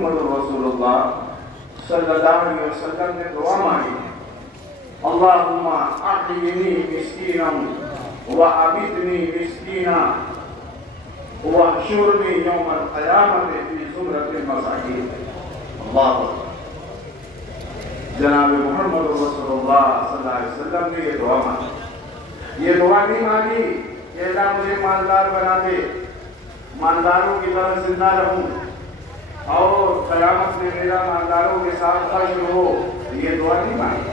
محمد रसूलुल्लाह सल्लल्लाहु अलैहि वसल्लम ने दुआ मांगी, अल्लाहुम्मा अहयिनी मिस्कीनन व अमीतनी मिस्कीना वहशुरनी यौमल क़यामति फी ज़ुमरतिल मसाकीन। अल्लाह जनाब मोहम्मद रसूलुल्लाह सल्लल्लाहु अलैहि वसल्लम ने ये दुआ मांगी। ये दुआ नहीं मांगी कि अल्लाह मुझे मालदार बना दे, मालदारों की तरह जिंदा रहूं और क़यामत में मेरा मालदारों के साथ हश्र हो। ये दुआ नहीं मांगी।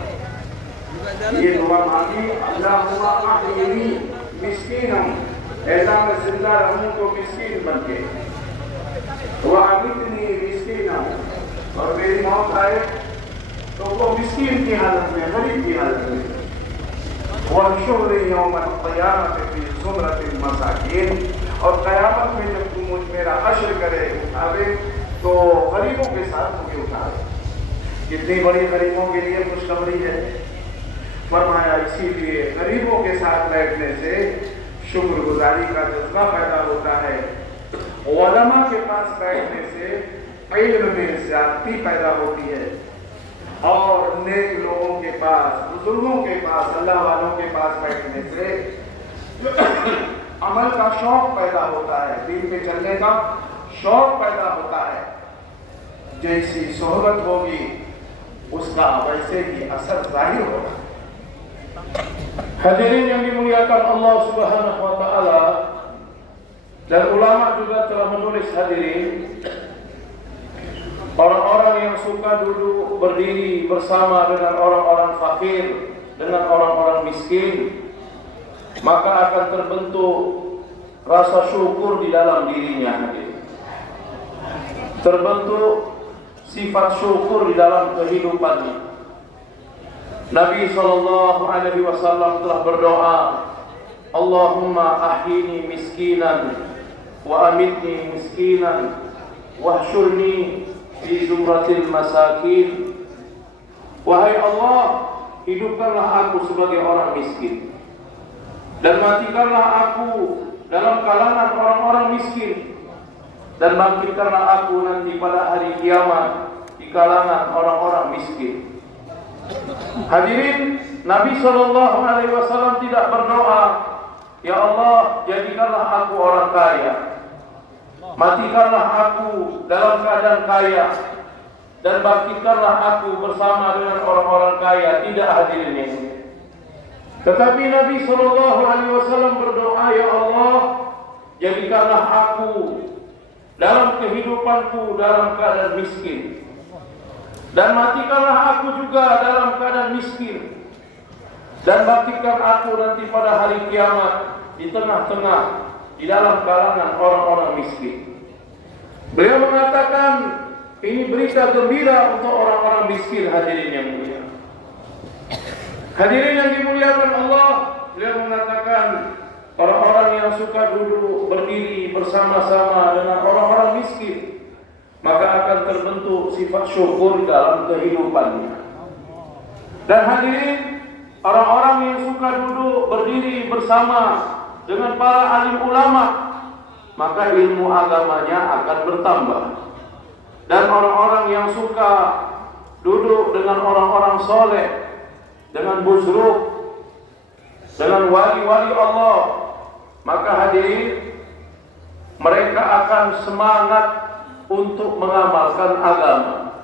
ये दुआ मांगी, अल्लाहुम्मा अहयिनी मिस्कीनन, ऐसा मैं जिंदा रहूं तो मिस्कीन बन के, व अमीतनी मिस्कीनन, और मेरी मौत आए तो वो मिस्कीन की हालत में, गरीब की हालत में, वहशुरनी यौमल क़यामति फी ज़ुमरतिल मसाकीन, और क़यामत में जब तुम मुझ मेरा हश्र करे, उठावे, तो गरीबों के साथ मुझे उठावे। कितनी बड़ी गरीबों के लिए खुशखबरी है। फरमाया इसीलिए गरीबों के साथ बैठने से शुक्रगुजारी का जज्बा पैदा होता है। उलमा के पास बैठने से इल्म में ज़्यादती पैदा होती है, और नेक लोगों के पास, बुजुर्गों के पास, अल्लाह वालों के पास बैठने से अमल का शौक पैदा होता है, दीन पे चलने का शौक पैदा होता है। जैसी सोहबत होगी उसका वैसे ही असर जाहिर होगा। Hadirin yang dimuliakan Allah Subhanahu wa taala, dan ulama juga telah menulis, hadirin, orang-orang yang suka duduk berdiri bersama dengan orang-orang fakir, dengan orang-orang miskin, maka akan terbentuk rasa syukur di dalam dirinya, hadirin. Terbentuk sifat syukur di dalam kehidupannya. Nabi SAW telah berdoa, Allahumma ahyini miskinan wa amitni miskinan wahsyurni fi zumratil masakin. Wahai Allah, hidupkanlah aku sebagai orang miskin, dan matikanlah aku dalam kalangan orang-orang miskin, dan bangkitkanlah aku nanti pada hari kiamat di kalangan orang-orang miskin. Hadirin, Nabi SAW tidak berdoa, ya Allah, jadikanlah aku orang kaya, matikanlah aku dalam keadaan kaya, dan bangkitkanlah aku bersama dengan orang-orang kaya. Tidak, hadirin ini. Tetapi Nabi SAW berdoa, ya Allah, jadikanlah aku dalam kehidupanku dalam keadaan miskin, dan matikanlah aku juga dalam keadaan miskin, dan bangkitkan aku nanti pada hari kiamat di tengah-tengah, di dalam kalangan orang-orang miskin. Beliau mengatakan ini berita gembira untuk orang-orang miskin, hadirin yang mulia. Hadirin yang dimuliakan Allah, beliau mengatakan orang-orang yang suka duduk berdiri bersama-sama dengan orang-orang miskin, maka akan terbentuk sifat syukur dalam kehidupannya. Dan hadirin, orang-orang yang suka duduk berdiri bersama dengan para alim ulama, maka ilmu agamanya akan bertambah. Dan orang-orang yang suka duduk dengan orang-orang soleh, dengan busruk, dengan wali-wali Allah, maka hadirin, mereka akan semangat untuk mengamalkan agama,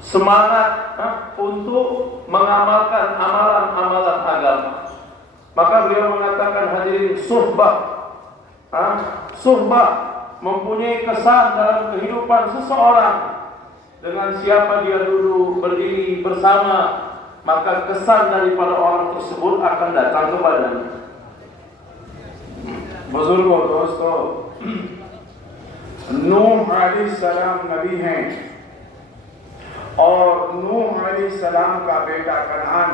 semangat untuk mengamalkan amalan-amalan agama. Maka beliau mengatakan, hadirin, suhbah mempunyai kesan dalam kehidupan seseorang. Dengan siapa dia duduk berdiri bersama, maka kesan daripada orang tersebut akan datang kepadanya. बुजुर्गों, दोस्तों, नूह अलैहिस्सलाम नबी हैं, और नूह अलैहिस्सलाम का बेटा कनान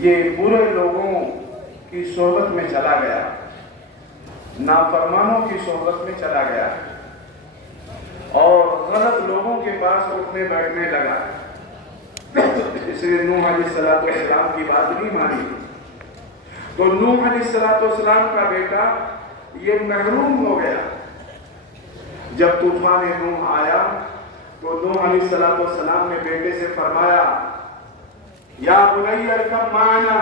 ये बुरे लोगों की सोहबत में चला गया, नाफरमानों की सोहबत में चला गया, और गलत लोगों के पास उठने बैठने लगा। इसलिए नूह अलैहिस्सलाम की बात नहीं मानी। तो नूह अलैहिस्सलाम का बेटा ये महरूम हो गया। जब तूफान नूह आया तो नूह अलैहिस्सलाम ने बेटे से फरमाया, या बुनैया अरकब माना,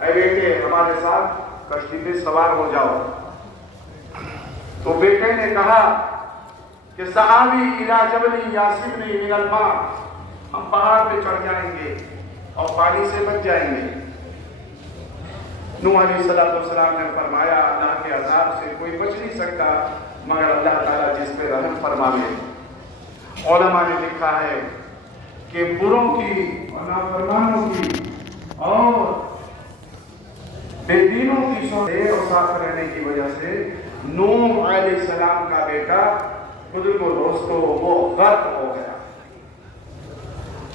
ऐ बेटे हमारे साथ कश्ती पे सवार हो जाओ। तो बेटे ने कहा कि सहाबी इला जबली यासिमनी मिनल मा, हम पहाड़ पे चढ़ जाएंगे और पानी से बच जाएंगे। नूह अलैहिस्सलाम ने फरमाया, अल्लाह के अज़ाब से कोई बच नहीं सकता मगर अल्लाह ताला जिस पे रहम फरमावे। उलमा ने लिखा है कि बुरों की और नाफरमानों की और बेदीनों की और साथ रहने की वजह से नूह अलैहिस्सलाम का बेटा बुजुर्गों दोस्तों वो गर्क हो गया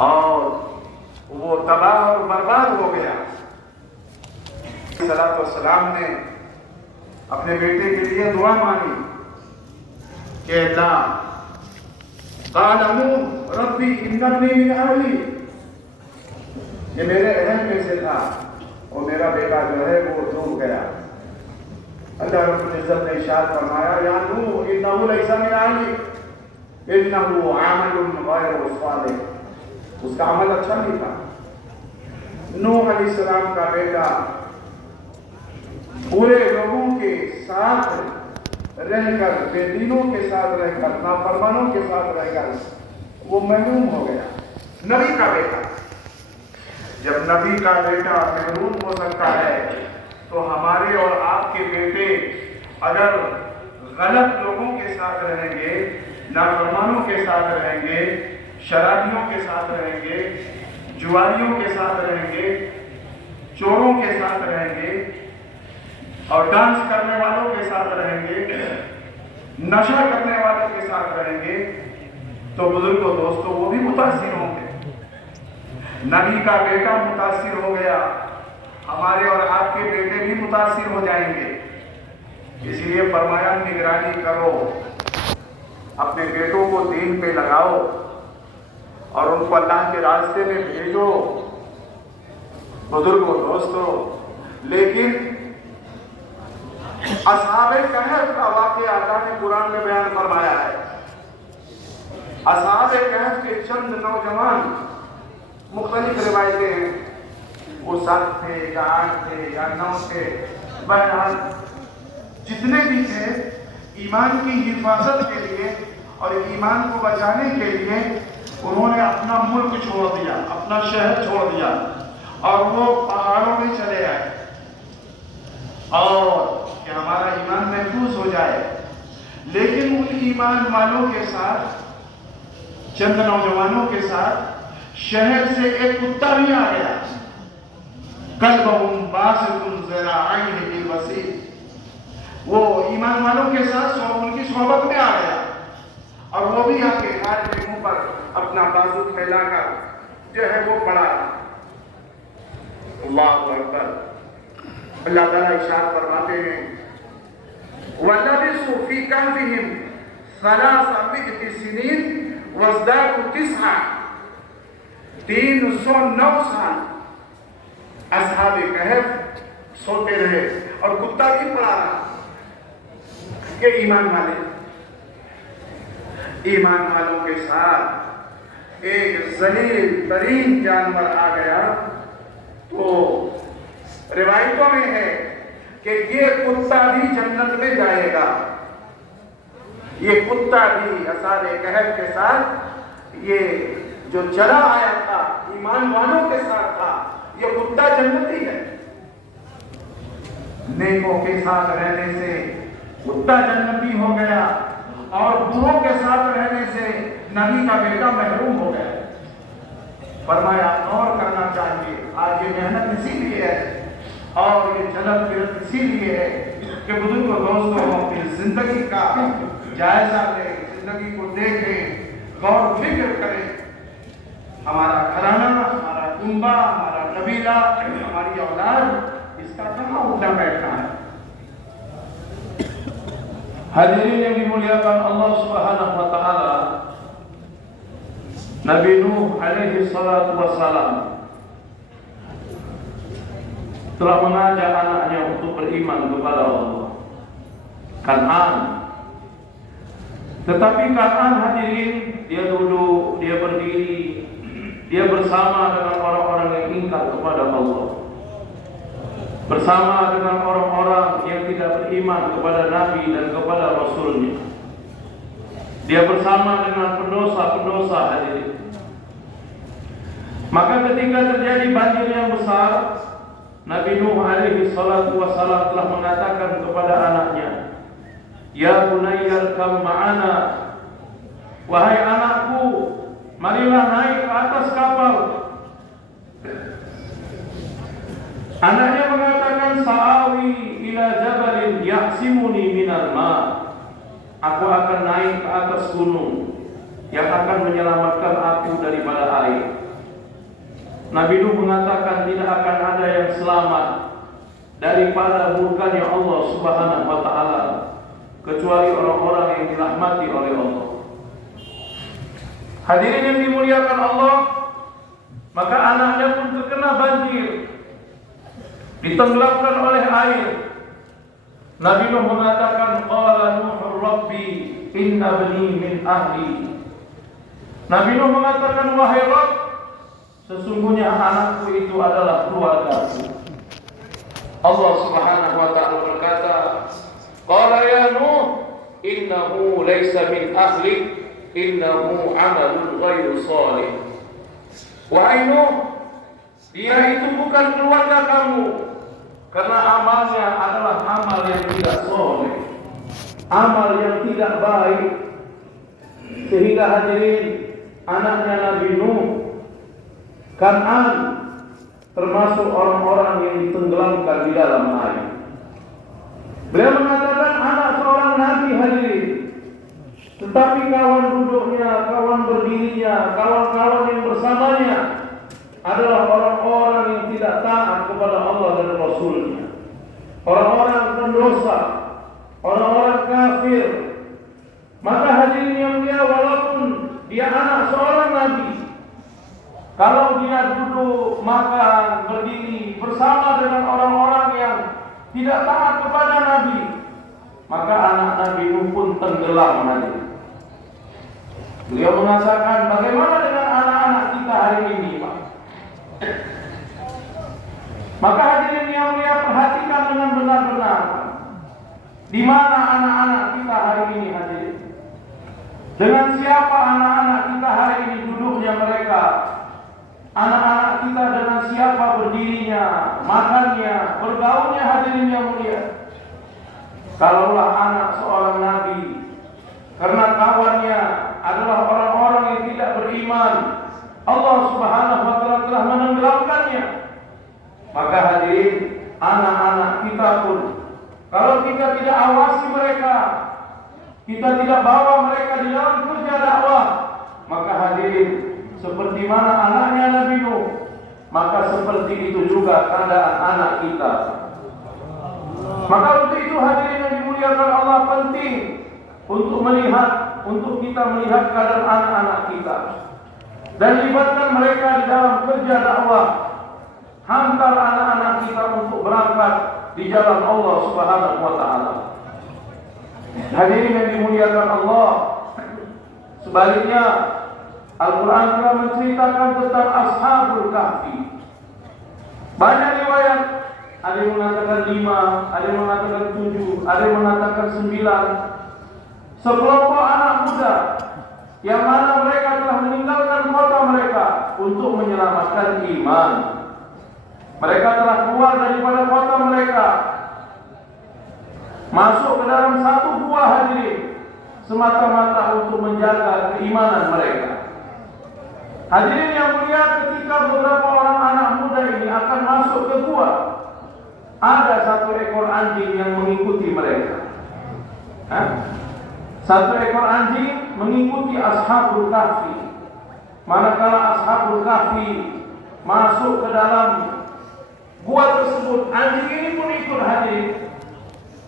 और वो तबाह और बर्बाद हो गया। सलाम ने अपने बेटे के लिए दुआ मांगी कि अल्लाह रब्बी इन्नबनी मिन अहली, ये मेरे अहल में से था और मेरा बेटा जो है वो डूब गया। अल्लाह रब्बुल इज्जत ने इरशाद फरमाया, या नूह इन्नहु लैसा मिन अहली इन्नहु अमलुन गैरु सालिह, उसका अमल अच्छा नहीं था। नूह अलैहिस्सलाम का बेटा पूरे लोगों के साथ रहकर, बेदीनों के साथ रहकर, नाफरमानों के साथ रहकर वो महरूम हो गया। नबी का बेटा, जब नबी का बेटा महरूम हो सकता है तो हमारे और आपके बेटे अगर गलत लोगों के साथ रहेंगे, नाफरमानों के साथ रहेंगे, शराबियों के साथ रहेंगे, जुआरियों के साथ रहेंगे, चोरों के साथ रहेंगे और डांस करने वालों के साथ रहेंगे, नशा करने वालों के साथ रहेंगे, तो बुजुर्गों दोस्तों वो भी मुतासिर होंगे। नबी का बेटा मुतासिर हो गया, हमारे और आपके बेटे भी मुतासिर हो जाएंगे। इसलिए फरमाया निगरानी करो, अपने बेटों को दीन पे लगाओ और उनको अल्लाह के रास्ते में भेजो। बुजुर्गों दोस्तों, लेकिन असहाबे कहफ का वाक़या अल्लाह ने कुरान में बयान फरमाया है। असहाबे कहफ के चंद नौजवान, मुख्तलिफ रिवायतें हैं, वो 7 थे या 8 थे या 9 थे, बहरहाल जितने भी थे, ईमान की हिफाजत के लिए और ईमान को बचाने के लिए उन्होंने अपना मुल्क छोड़ दिया, अपना शहर छोड़ दिया और वो पहाड़ों में चले आए और कि हमारा ईमान महफूज हो जाए। लेकिन उन ईमान वालों के साथ, चंद नौजवानों के साथ शहर से एक कुत्ता भी आ गया। कल्बहुम बासितुन ज़राइहि बिल वसील, वो ईमान वालों के साथ उनकी सोहबत में आ गया और वो भी आके हाथ के मुंह पर अपना बाजू फैलाकर जो है वो पड़ा। अल्लाहु अकबर। अल्लाह ताला इरशाद फरमाते हैं, वलबिसु फी कहफिहिम सलासा सिनीन वज़दादु तिस्आ, 309 साल असहाबे कहफ सोते रहे और कुत्ता भी पड़ा रहा। के ईमान वालों के साथ एक जलील तरीन जानवर आ गया तो रिवायतों में है कि ये कुत्ता भी जन्नत में जाएगा। ये कुत्ता भी असहाबे कहफ के साथ ये जो चला आया था, ईमान वालों के साथ था, ये कुत्ता जन्नती है। नेकों के साथ रहने से कुत्ता जन्नती हो गया और बुरों के साथ रहने से नबी का बेटा महरूम हो गया। फरमाया और करना चाहिए। आज ये मेहनत इसीलिए है और ये चलत फिरत इसीलिए है कि बुजुर्ग दोस्तों अपनी जिंदगी का जायजा लें, जिंदगी को देखें, गौर फिक्र करें। हमारा घराना, हमारा कुंबा, हमारा कबीला, हमारी औलाद, इसका कहाँ उठना बैठना है। Hadirin yang dimuliakan Allah Subhanahu wa taala, Nabi Nuh alaihi salatu wassalam telah mengajak anaknya untuk beriman kepada Allah. Kan'an Tetapi kapan hadirin, dia duduk, dia berdiri, dia bersama dengan orang-orang yang ingkar kepada Allah, bersama dengan orang-orang yang tidak beriman kepada Nabi dan kepada Rasulnya. Dia bersama dengan pendosa-pendosa hadirin. Maka ketika terjadi banjir yang besar, Nabi Nuh alaihi salatu wassalam telah mengatakan kepada anaknya, "Ya bunayya irkam ma'ana." Wahai anakku, marilah naik ke atas kapal. Anaknya mengatakan, "Sa'awi ila jabalin yahsimuni minal ma'." Aku akan naik ke atas gunung yang akan menyelamatkan aku daripada air. Nabi Nuh mengatakan tidak akan ada yang selamat daripada murkanya Allah Subhanahu wa taala kecuali orang-orang yang dirahmati oleh Allah. Hadirin yang dimuliakan Allah, maka anaknya pun terkena banjir, ditenggelamkan oleh air. Nabi Nuh mengatakan, "Qala Nuh Rabbi inna bani min ahli." Nabi Nuh mengatakan, "Wahai Rabb, sesungguhnya anakku itu adalah keluargaku." Allah Subhanahu wa taala berkata, "Qala ya Nuh, innahu laysa min ahlik, innahu 'amalun ghairu shalih." Wahai Nuh, dia itu bukan keluarga kamu, karena amalnya adalah amal yang tidak soleh, amal yang tidak baik. Sehingga hadirin, anaknya Nabi Nuh, Kan'an, termasuk orang-orang yang ditenggelamkan di dalam air. Beliau mengatakan anak seorang nabi hadirin, tetapi kawan duduknya, kawan berdirinya, kawan-kawan yang bersamanya adalah orang-orang yang tidak taat kepada Allah dan Rasulnya, orang-orang pendosa, orang-orang kafir. Maka hadirin yang mulia, walaupun dia anak seorang nabi, kalau dia duduk, makan, berdiri bersama dengan orang-orang yang tidak taat kepada Nabi, maka anak Nabi Nuh pun tenggelam nanti. Beliau mengatakan, bagaimana dengan anak-anak kita hari ini, Pak? Maka hadirin yang mulia, perhatikan dengan benar-benar, di mana anak-anak kita hari ini hadirin? Dengan siapa anak-anak kita hari ini duduknya mereka? Anak-anak kita dengan siapa berdirinya, makannya, bergaulnya hadirin yang mulia? Kalaulah anak seorang nabi, karena kawannya adalah orang-orang yang tidak beriman, Allah Subhanahu wa taala telah menenggelamkannya. Maka hadirin, anak-anak kita pun, kalau kita tidak awasi mereka, kita tidak bawa mereka di dalam kerja dakwah, maka hadirin, seperti mana anaknya Nabi Nuh, maka seperti itu juga keadaan anak kita. Maka untuk itu hadirin yang dimuliakan Allah, penting untuk melihat, untuk kita melihat keadaan anak-anak kita dan libatkan mereka di dalam kerja dakwah. Hantar anak-anak kita untuk berangkat di jalan Allah Subhanahu wa taala. Hadirin yang dimuliakan Allah, sebaliknya Al-Quran telah menceritakan tentang Ashabul Kahfi. Banyak riwayat, ada yang mengatakan 5, ada yang mengatakan 7, ada yang mengatakan 9. Sekelompok anak muda yang mana mereka telah meninggalkan kota mereka untuk menyelamatkan iman. Mereka telah keluar daripada kota mereka, masuk ke dalam satu gua hadirin, semata-mata untuk menjaga keimanan mereka. Hadirin yang mulia, ketika beberapa orang anak muda ini akan masuk ke gua, ada satu ekor anjing yang mengikuti mereka. Satu ekor anjing mengikuti Ashabul Kahfi. Manakala Ashabul Kahfi masuk ke dalam gua tersebut, anjing ini pun ikut hadir.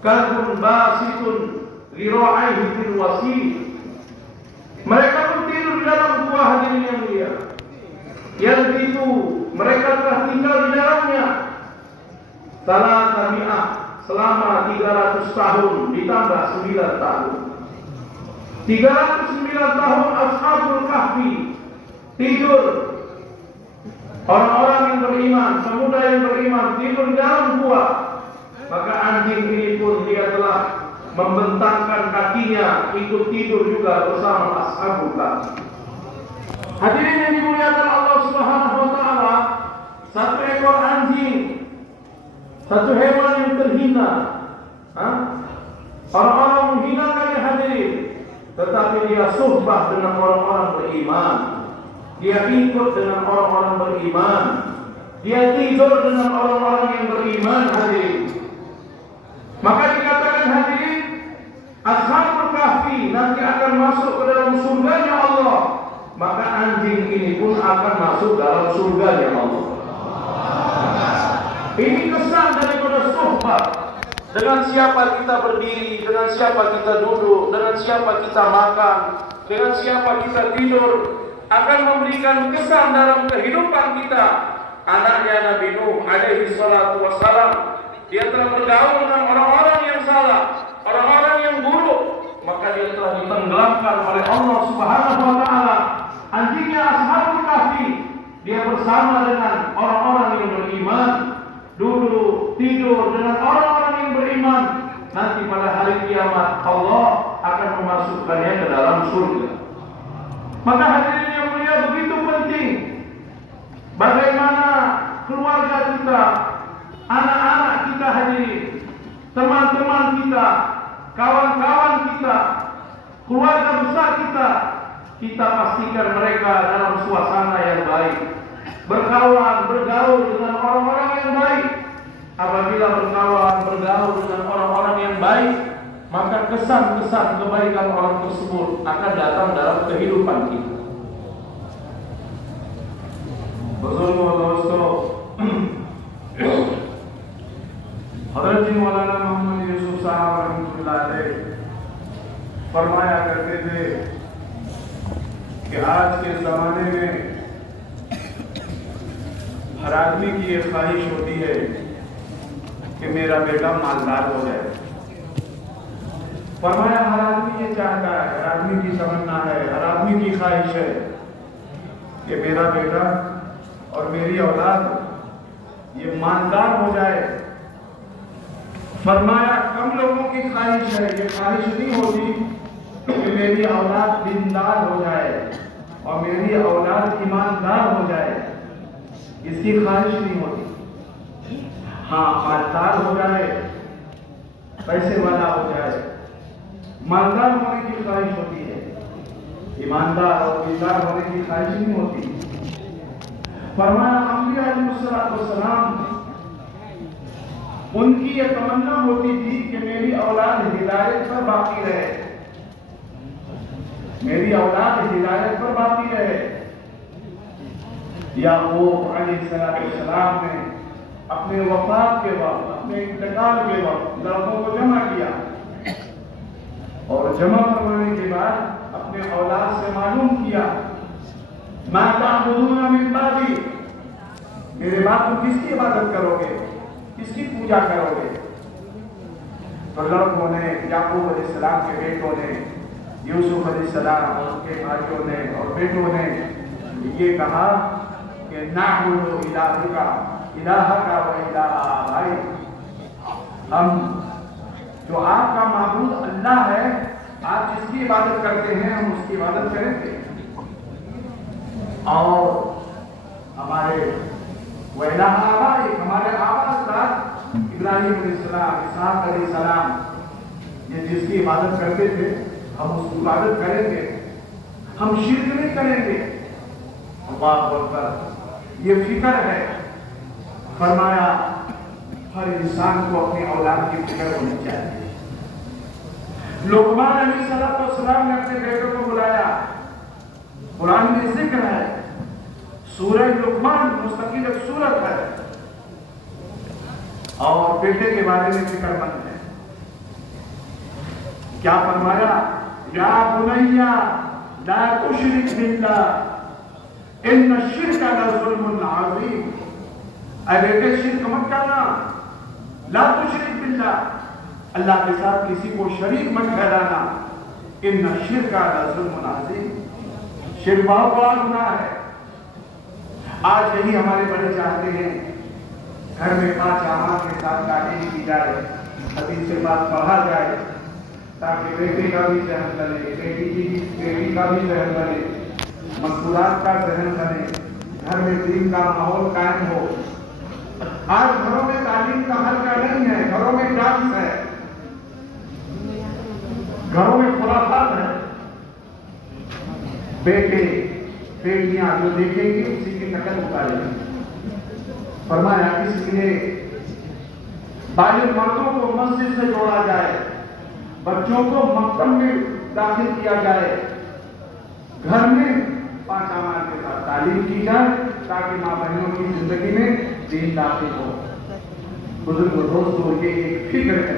Kalbun basitun dhira'aihi fil wasi. Mereka pun tidur di dalam gua hadirin yang mulia. Yang itu mereka telah tinggal di dalamnya selama 300 tahun ditambah 9 tahun. 309 tahun Ashabul Kahfi tidur. Orang-orang yang beriman, pemuda yang beriman tidur dalam gua. Maka anjing ini pun dia telah membentangkan kakinya ikut tidur juga bersama Ashabul Kahfi. Hadirin yang dimuliakan Allah Subhanahu wa taala, satu ekor anjing, satu hewan yang terhina. Orang-orang menghinakan yang hadirin, tetapi dia suhbah dengan orang-orang beriman. Dia ikut dengan orang-orang beriman. Dia tidur dengan orang-orang yang beriman, hadirin. Maka dikatakan hadirin, Ashabul Kahfi nanti akan masuk ke dalam surganya Allah. Maka anjing ini pun akan masuk dalam surganya Allah. Ini kesan daripada suhbah. Dengan siapa kita berdiri, dengan siapa kita duduk, dengan siapa kita makan, dengan siapa kita tidur, akan memberikan kesan dalam kehidupan kita. Anaknya Nabi Nuh alaihi salatu wassalam, dia telah bergaul dengan orang-orang yang salah, orang-orang yang buruk, maka dia telah ditenggelamkan oleh Allah Subhanahu wa taala. Anjingnya Ashabul Kahfi, dia bersama dengan orang-orang yang beriman, duduk, tidur dengan orang-orang yang beriman. Nanti pada hari kiamat Allah akan memasukkannya ke dalam surga. Maka hadirin yang mulia, begitu penting bagaimana keluarga kita, anak-anak kita hadirin, teman-teman kita, kawan-kawan kita, keluarga besar kita pastikan mereka dalam suasana yang baik, berkawan, bergaul dengan orang-orang yang baik. Apabila berkawan, bergaul dengan orang-orang yang baik, maka kesan-kesan kebaikan orang tersebut akan datang dalam kehidupan kita. Dosto, Hazrat Maulana Muhammad Yusuf Sahab रहमतुल्लाह अलैह फरमाया करते थे कि आज के ज़माने में हर आदमी की ये ख्वाहिश होती है कि मेरा बेटा मालदार हो जाए। फरमाया हर आदमी ये चाहता है, हर आदमी की तमन्ना है, हर आदमी की ख्वाहिश है कि मेरा बेटा और मेरी औलाद ये मालदार हो जाए। फरमाया कम लोगों की ख्वाहिश है, ये ख्वाहिश नहीं होती कि मेरी औलाद दीनदार हो जाए और मेरी औलाद ईमानदार हो जाए, इसकी ख्वाहिश नहीं होती। हाँ, मालदार हो जाए, पैसे वाला हो जाए, मालदार होने की ख्वाहिश होती है, ईमानदार और दीनदार होने की ख्वाहिश नहीं होती। फरमाया अंबिया अलैहिस्सलाम, उनकी ये तमन्ना होती थी कि मेरी औलाद हिदायत पर बाकी रहे, मेरी औलाद हिदायत पर बाकी रहे। याकूब अलैहिस्सलाम ने अपने वफात के वक्त, अपने इंतकाल के वक्त लड़कों को जमा किया और जमा करवाने के बाद अपने औलाद से मालूम किया, मा ताबुदूना मिन बादी, मेरे बाद तुम किसकी इबादत करोगे, किसकी पूजा करोगे? तो लड़कों ने, याकूब अलैहिस्सलाम के बेटों ने, यूसुफ अलैहिस्सलाम और उनके भाइयों ने और बेटों ने ये कहा कि नाअबुदु इलाहका इलाहका व इलाहा आबाई, हम जो आपका माबूद अल्लाह है, आप जिसकी इबादत करते हैं हम उसकी इबादत करेंगे और हमारे व इलाहा आबाई, हमारे आबाद इब्राहिम अलैहिस्सलाम, इसहाक अलैहिस्सलाम, ये जिसकी इबादत करते थे हम उसकी इबादत करेंगे, हम शिर्क नहीं करेंगे। अल्लाह अकबर, ये फिक्र है। फरमाया हर इंसान को अपनी औलाद की फिक्र होनी चाहिए। लुकमान अलैहिस्सलाम ने अपने बेटों को बुलाया, कुरान में जिक्र है, सूरह लुकमान मुस्तकिल एक सूरत है और बेटे के बारे में फिक्रमंद है। क्या फरमाया, या बुनैया ला तुशरिक बिल्लाह इन्न शिर्क लज़ुल्मुन अज़ीम, ऐ बेटे शिर्क मत करना, ला तुशरिक बिल्लाह, अल्लाह के साथ किसी को शरीक मत ठहराना, इन्ना शिर्का लज़ुल्मुन अज़ीम, शिर्क बहुत बड़ा गुनाह है। आज यही हमारे बड़े चाहते हैं घर में 5 अमाल के साथ तालीम की जाए, हदीस से बात पढ़ा जाए, ताकि बेटे का भी जहन बने, बेटी का भी जहन बने, मक़सूरात का जहन बने, घर में दीन का माहौल कायम हो। आज घरों में तालीम का हल्का नहीं है, घरों में डांस है, घरों में खुराफात है। बेटे बेटियां जो देखेंगे उसी की नकल उतारेंगे। फरमाया इसलिए बालिग मर्दों को मस्जिद से जोड़ा जाए, बच्चों को मकतब में दाखिल किया जाए, घर में 5 अमाल के साथ तालीम की जाए, ताकि माँ बहनों की जिंदगी में दीन दाखिल हो। बुजुर्ग दोस्तों, ये एक फिक्र है।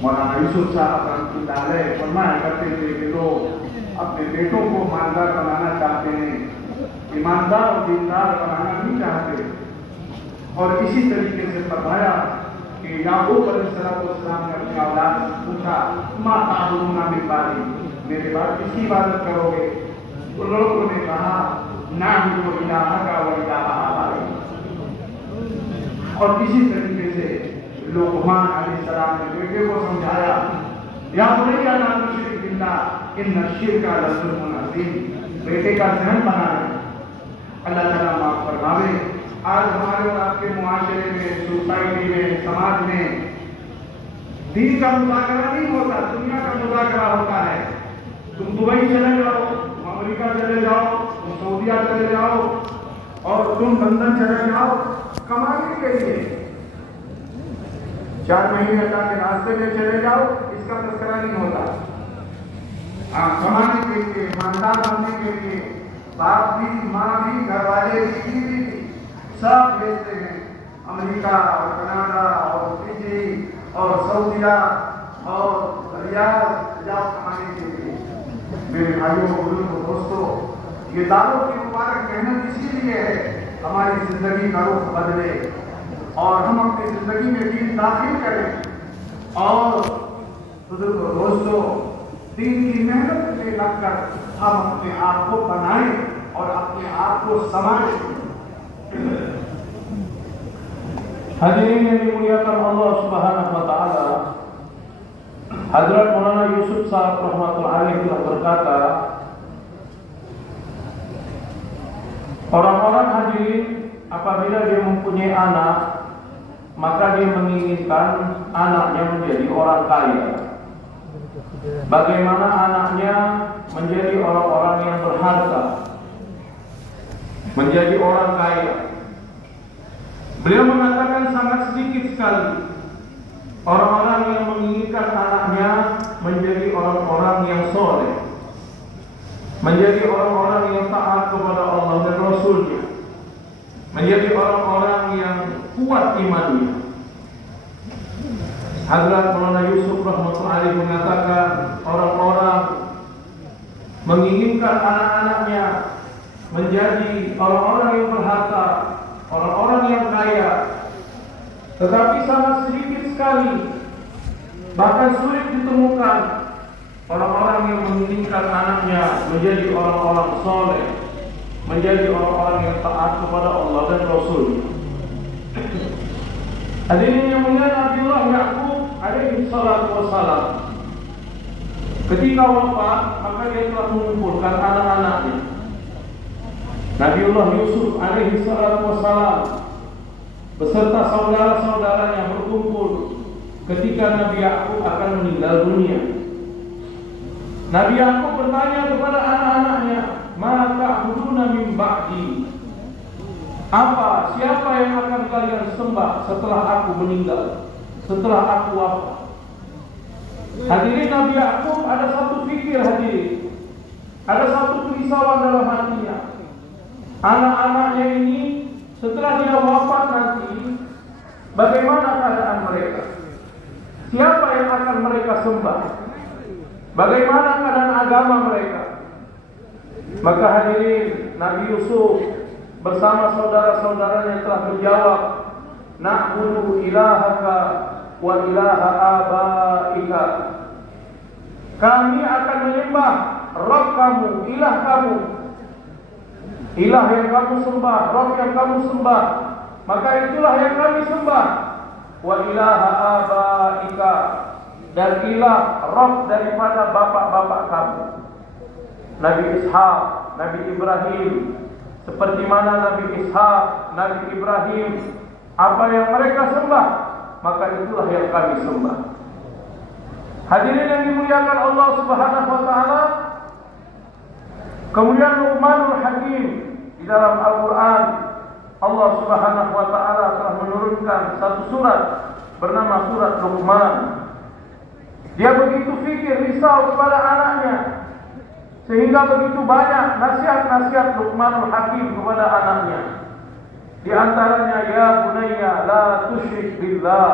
मौलाना यूसुफ साहब रहमतुल्लाह अलैह फरमाया करते थे कि लोग अपने बेटों को ईमानदार बनाना चाहते हैं, ईमानदार और दीनदार बनाना नहीं चाहते। और इसी तरीके से फरमाया कि याकूब अलैहिस्सलाम ने अपनी औलाद से पूछा, मा ताबुदूना मिन बादी, मेरे बाद किसकी इबादत करोगे? तो लोगों ने कहा, नाअबुदु इलाहका व इलाहा आबाइक। और इसी तरीके से लुक़मान अलैहिस्सलाम ने बेटे को समझाया, या बुनैया ला तुश्रिक बिल्लाह इन्ना शिर्का लज़ुल्मुन अज़ीम। बेटे का जहन बनाना, अल्लाह ताला माफ फरमावे। आज हमारे और आपके मुआशरे में, सोसाइटी में, समाज में दीन का मुज़ाकरा नहीं होता, दुनिया का मुज़ाकरा होता है। तुम दुबई चले जाओ, अमेरिका चले जाओ, तुम सऊदीया चले जाओ, और तुम लंदन चले जाओ कमाने के लिए। 4 महीने अल्लाह के रास्ते में चले जाओ, इसका तज़किरा नहीं होता। कमाने के लिए, ईमानदार बनने के लिए बाप भी, माँ भी, घर वाले भी, बीवी भी सब भेजते हैं अमेरिका और कनाडा और फिजी और सऊदीया और रियाद जाओ कमाने के लिए। मेरे भाइयों बुजुर्गों दोस्तों, ये दारों की मुबारक मेहनत इसीलिए है हमारी जिंदगी का रुख बदले और हम अपनी जिंदगी में दीन दाखिल करें। और बुजुर्गों दोस्तों, दीन की मेहनत में लगकर हम अपने आप को बनाएं और अपने आप को संभालें। Hadirin yang dimuliakan Allah Subhanahu wa taala, Hadrat Maulana Yusuf Sahab rahmatullahi alaih telah berkata, orang-orang hadirin apabila dia mempunyai anak, maka dia menginginkan anaknya menjadi orang kaya. Bagaimana anaknya menjadi orang-orang yang berharta, menjadi orang kaya? Beliau mengatakan sangat sedikit sekali orang-orang yang menginginkan anaknya menjadi orang-orang yang soleh, menjadi orang-orang yang taat kepada Allah dan Rasulnya, menjadi orang-orang yang kuat imannya. Hadrat Maulana Yusuf rahmatullahi alaih mengatakan orang-orang menginginkan anak-anaknya menjadi orang-orang yang berharta, orang-orang yang kaya, tetapi sangat sedikit sekali, bahkan sulit ditemukan orang-orang yang menginginkan anaknya menjadi orang-orang soleh, menjadi orang-orang yang taat kepada Allah dan Rasul. Hadirin yang mulia, Nabiullah Yaqub alaihi salatu wassalam ketika wafat, maka dia telah mengumpulkan anak-anaknya. Nabiullah Yusuf alaihi salatu wassalam beserta saudara-saudaranya berkumpul ketika Nabi Yaqub akan meninggal dunia. Nabi Yaqub bertanya kepada anak-anaknya, "Ma ta'buduna min ba'di?" Apa, siapa yang akan kalian sembah setelah aku meninggal, setelah aku wafat? Hadirin, Nabi Yaqub ada satu fikir, hadirin, ada satu kerisauan dalam hatinya. Anak-anaknya ini setelah dia wafat nanti, bagaimana keadaan mereka? Siapa yang akan mereka sembah? Bagaimana keadaan agama mereka? Maka hadirin, Nabi Yusuf bersama saudara-saudaranya telah menjawab, "Na'budu ilahaka wa ilaha abaika." kami akan menyembah Rabb kamu, ilah kamu, ilah yang kamu sembah, Rabb yang kamu sembah, maka itulah yang kami sembah. Wa ilaha abaika, dan ilah Rabb daripada bapak-bapak kamu, Nabi Ishaq, Nabi Ibrahim. Seperti mana Nabi Ishaq, Nabi Ibrahim, apa yang mereka sembah, maka itulah yang kami sembah. Hadirin yang dimuliakan Allah Subhanahu wa taala, kemudian Luqmanul Hakim di dalam Al-Qur'an, Allah Subhanahu wa taala telah menurunkan satu surat bernama surat Luqman. Dia begitu fikir, risau kepada anaknya, sehingga begitu banyak nasihat-nasihat Luqmanul Hakim kepada anaknya. Di antaranya, ya bunayya la tusyrik billah,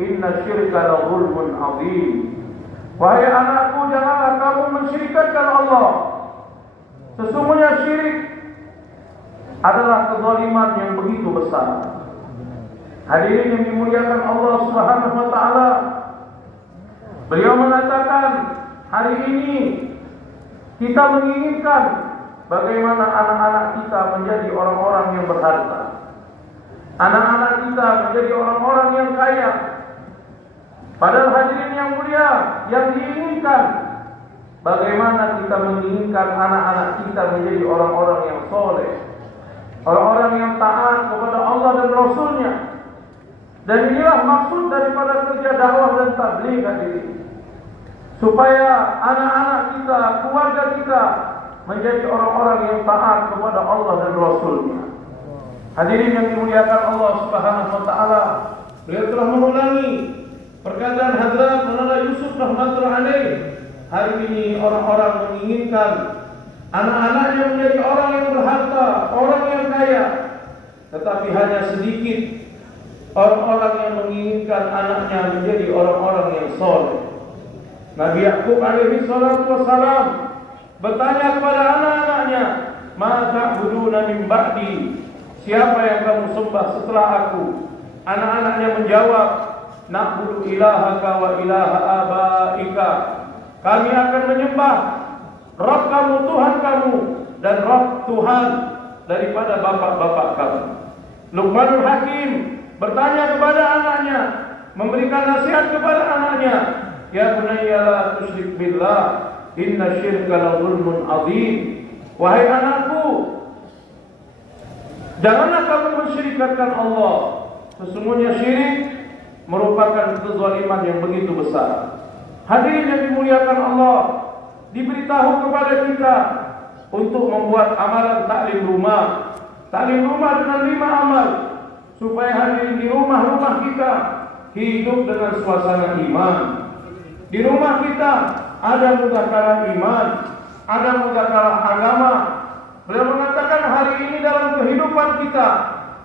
inna syirka la zulmun azim. Wahai anakku, janganlah kamu mensyirikatkan Allah. Sesungguhnya syirik adalah kezaliman yang begitu besar. Hadirin yang dimuliakan Allah Subhanahu wa taala, beliau mengatakan, hari ini kita menginginkan bagaimana anak-anak kita menjadi orang-orang yang berharta, anak-anak kita menjadi orang-orang yang kaya. Padahal hadirin yang mulia, yang diinginkan bagaimana kita menginginkan anak-anak kita menjadi orang-orang yang soleh, orang-orang yang taat kepada Allah dan Rasulnya. Dan inilah maksud daripada kerja dakwah dan tabligh hadirin, supaya anak-anak kita, keluarga kita menjadi orang-orang yang taat kepada Allah dan Rasulnya. Hadirin yang dimuliakan Allah Subhanahu wa taala, beliau telah mengulangi perkataan Hadrat Maulana Yusuf rahmatullah alaih. Hari ini orang-orang menginginkan anak-anaknya menjadi orang yang berharta, orang yang kaya, tetapi hanya sedikit orang-orang yang menginginkan anaknya menjadi orang-orang yang soleh. Nabi Yakub alaihi salatu wassalam bertanya kepada anak-anaknya, "Ma ta'buduna min ba'di?" Siapa yang kamu sembah setelah aku? Anak-anaknya menjawab, "Na'budu ilahaka wa ilaha abaika." Kami akan menyembah Rabb kamu, Tuhan kamu, dan Rabb Tuhan daripada bapak-bapak kamu. Luqmanul Hakim bertanya kepada anaknya, memberikan nasihat kepada anaknya, ya bunayya la tusyrik billah, inna syirka la zulmun azim. Wahai anakku, janganlah kamu mensyirikatkan Allah. Sesungguhnya syirik merupakan kezaliman yang begitu besar. Hadirin yang dimuliakan Allah, diberitahu kepada kita untuk membuat amalan taklim rumah. Taklim rumah dengan 5 amal, supaya hadirin di rumah-rumah kita hidup dengan suasana iman. Di rumah kita ada mudzakarah iman, ada mudzakarah agama. Beliau mengatakan hari ini dalam kehidupan kita,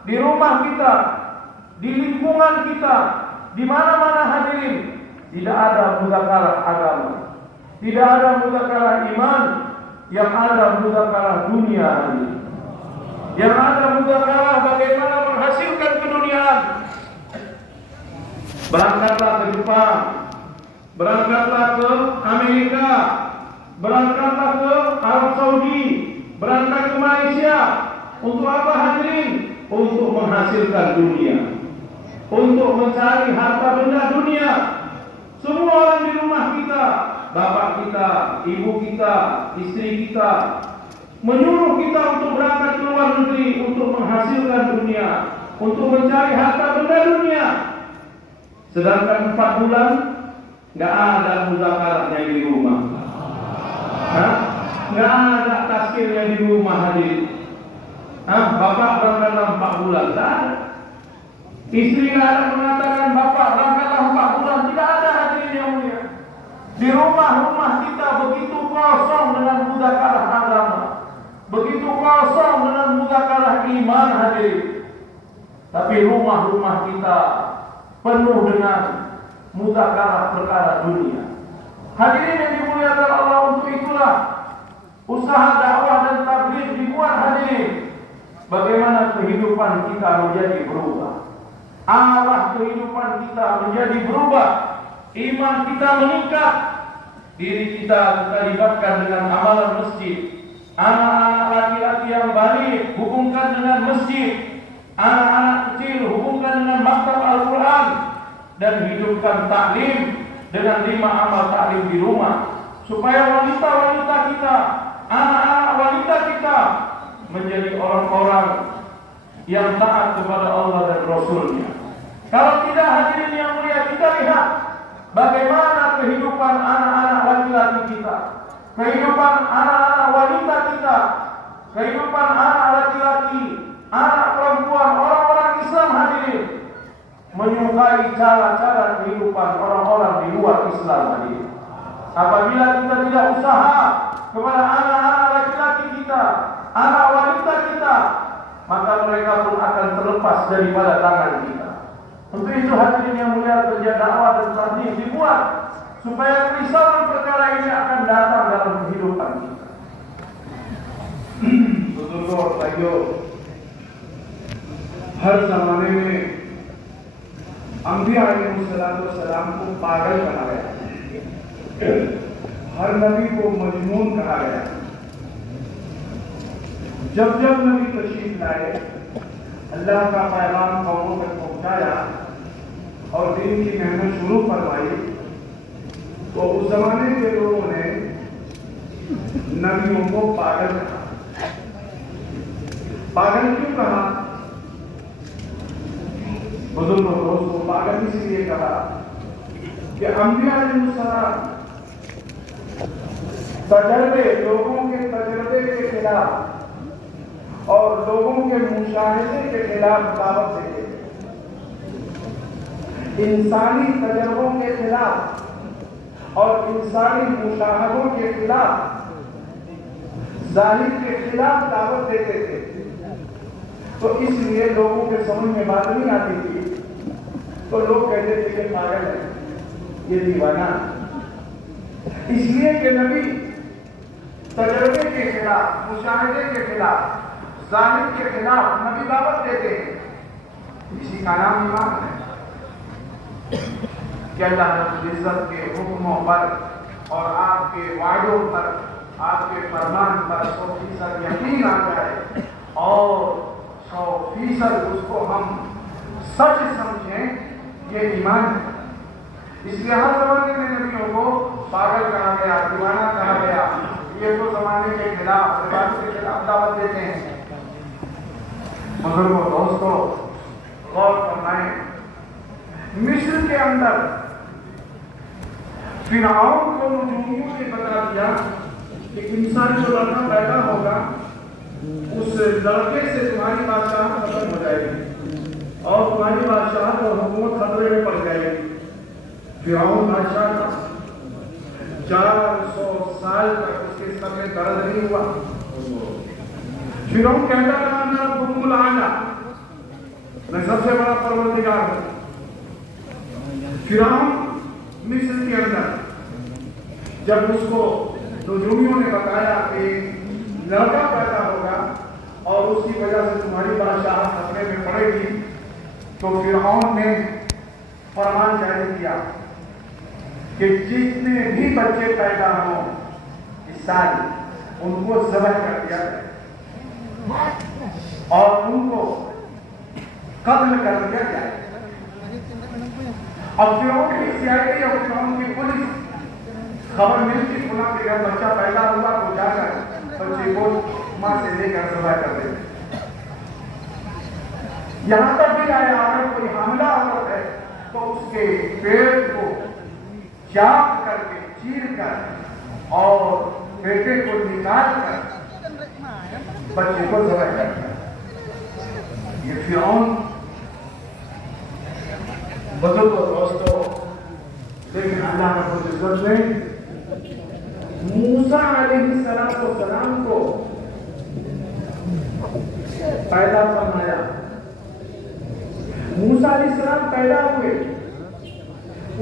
di rumah kita, di lingkungan kita, di mana-mana hadirin, tidak ada mudzakarah agama, tidak ada mudzakarah iman, yang ada mudzakarah dunia hadirin. Yang ada mudzakarah bagaimana menghasilkan keduniaan. Berangkatlah ke Jepang, berangkatlah ke Amerika, berangkatlah ke Arab Saudi, berangkat ke Malaysia. Untuk apa hadirin? Untuk menghasilkan dunia, untuk mencari harta benda dunia. Semua orang di rumah kita, bapak kita, ibu kita, istri kita, menyuruh kita untuk berangkat ke luar negeri untuk menghasilkan dunia, untuk mencari harta benda dunia. Sedangkan 4 bulan nggak ada muzakarahnya di rumah, nggak ada tazkirnya di rumah hadirin. Bapak berangkatlah 4 bulan, tak ada. Istri nggak ada mengatakan bapak berangkatlah 4 bulan, tidak ada hadirin yang mulia. Di rumah-rumah kita begitu kosong dengan muzakarah agama, begitu kosong dengan mudzakarah iman hadirin. Tapi rumah-rumah kita penuh dengan mudzakarah perkara dunia. Hadirin yang dimuliakan Allah, untuk itulah usaha dakwah dan tabligh dibuat hadirin. Bagaimana kehidupan kita menjadi berubah, arah kehidupan kita menjadi berubah, iman kita meningkat, diri kita libatkan dengan amalan masjid. Anak-anak laki-laki yang balik hubungkan dengan masjid. Anak-anak kecil hubungkan dengan maktab Al-Quran. Dan hidupkan taklim dengan 5 amal taklim di rumah. Supaya wanita-wanita kita, anak-anak wanita kita menjadi orang-orang yang taat kepada Allah dan Rasulnya. Kalau tidak, hadirin yang mulia, kita lihat bagaimana kehidupan anak-anak laki-laki kita, kehidupan anak-anak wanita kita, kehidupan anak laki-laki, anak perempuan, orang-orang Islam hadirin menyukai cara-cara kehidupan orang-orang di luar Islam hadirin. Apabila kita tidak usaha kepada anak-anak laki-laki kita, anak wanita kita, maka mereka pun akan terlepas daripada tangan kita. Untuk itu hadirin yang mulia, kerja dakwah dan tabligh dibuat supaya kerisauan perkara ini akan datang dalam kehidupan kita. Betul-betul, ayo. हर जमाने में अंबिया अलैहिस्सलाम को पागल कहा गया, हर नबी को मजनून कहा गया। जब जब नबी तशरीफ लाए, अल्लाह का पैगाम कौमों तक पहुंचाया और दिन की मेहनत शुरू करवाई, तो उस जमाने के लोगों ने नबियों को पागल कहा। पागल क्यों कहा? बुजुर्गों दोस्तों, पागल इसलिए कहा कि अंबिया अलैहिस्सलाम तजर्बे, लोगों के तजर्बे के खिलाफ और लोगों के मुशाहिदे के खिलाफ दावत देते थे। इंसानी तजर्बों के खिलाफ और इंसानी मुशाहदों के खिलाफ, जाहिर के खिलाफ दावत देते थे। तो इसलिए लोगों के समझ में बात नहीं आती थी, तो लोग कहते थे ये पागल है, ये दीवाना। इसलिए कि नबी तजर्बे के खिलाफ, मुशाहिदे के खिलाफ, जाहिर के खिलाफ नबी दावत देते हैं। इसी का नाम ईमान है कि अल्लाह रब्बुल इज्जत के हुक्मों पर और आपके वादों पर, आपके फरमान पर 100% यकीन आ जाए और 100% उसको हम सच समझें, ये ईमान है। इसलिए हर जमाने में नबियों को पागल कहा गया, दीवाना कहा गया। ये तो जमाने के खिलाफ, रिवाज के खिलाफ दावत देते हैं। बुजुर्गों दोस्तों, गौर फरमाएं, मिस्र के अंदर फिरौन को नजूमियों ने बता दिया कि इंसान जो लड़का पैदा होगा, उस लड़के से तुम्हारी बादशाह खत्म हो जाएगी और तुम्हारी बादशाह और हुकूमत खतरे में पड़ जाएगी। फिरौन बादशाह था, 400 साल तक उसके सर में दर्द नहीं हुआ। फिरौन कहता था मैं रब्बुल आला, मैं सबसे बड़ा परवरदिगार हूं। फिरौन मिस्र के अंदर जब उसको नजूमियों ने बताया कि लड़का पैदा होगा और उसकी वजह से तुम्हारी बादशाह खतरे में पड़ेगी, तो फिरौन ने फरमान जारी किया कि जितने भी बच्चे पैदा हों इस साल, उनको ज़बह कर दिया जाए और उनको कत्ल कर दिया जाए। अब फिरौन की सीआईडी और फिरौन की पुलिस खबर मिलती, पुनः कि अगर बच्चा पैदा हुआ तो जाकर बच्चे को मां से लेकर ज़बह कर देते। यहां तक भी आया, अगर कोई हमला औरत है तो उसके पेट को चाक करके, चीर कर और बेटे को निकाल कर बच्चे को ज़बह करता है। ये फिरौन। बुजुर्गों दोस्तों, लेकिन अल्लाह रब्बुल इज्जत ने मूसा अलैहिस्सलाम को पैदा फरमाया। मूसा अलैहिस्सलाम पैदा हुए,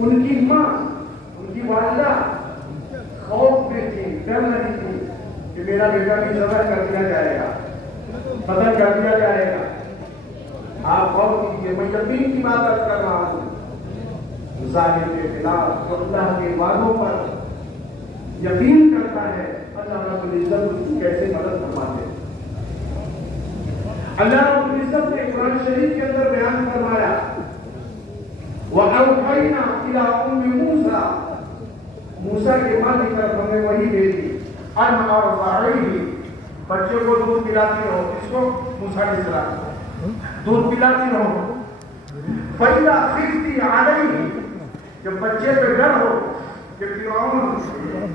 उनकी मां, उनकी वालिदा खौफ में थी, डर रही थी कि मेरा बेटा की ज़बह कर दिया जाएगा, कत्ल कर दिया जाएगा। आप गौर कीजिए, मैं यकीन की बात कर रहा हूं, जालिम के खिलाफ, अल्लाह के वादों पर यकीन करता है अल्लाह रब्बुल इज्जत उसकी कैसे मदद फरमाते हैं। अल्लाह रब्बुल इज्जत ने कुरान शरीफ के अंदर बयान फरमाया वअौहैना इला उम्मी मूसा, मूसा के माँ की तरफ हमने वही भेजी अन अर्ज़अही, बच्चे को दूध पिलाती रहो, इसको मूसा अलैहिस्सलाम दूध पिलाती रहो। फइज़ा खिफ्ती अलैहि, जब बच्चे पे डर हो कि फिरौन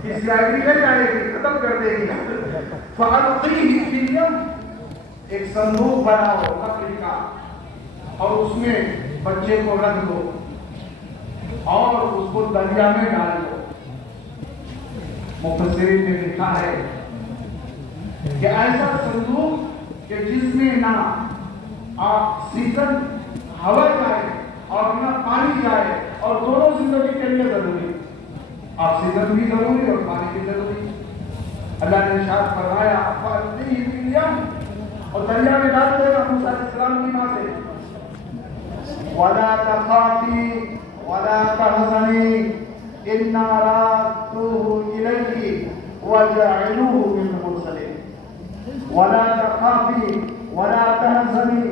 की सियारी ले जाएगी, खत्म कर देगी, फअल्क़ीही फ़िल यम, एक संदूक बनाओ लकड़ी का और उसमें बच्चे को रख दो और उसको दरिया में डाल दो। मुफस्सिरीन ने लिखा है कि ऐसा संदूक कि जिसमें ना ऑक्सीजन हवा जाए और ना पानी जाए, और दोनों जिंदगी के लिए जरूरी, ऑक्सीजन भी जरूरी और पानी भी जरूरी। अल्लाह ने इरशाद फरमाया फअल्क़ीही फ़िल यम, और दरिया में डाल देगा मूसा अलैहिस्सलाम की माँ से। वला तखाफी वला तहज़नी इन्ना रादूहु इलैहि वजअलूहु मिनल मुरसलीन। वला तखाफी वला तहज़नी,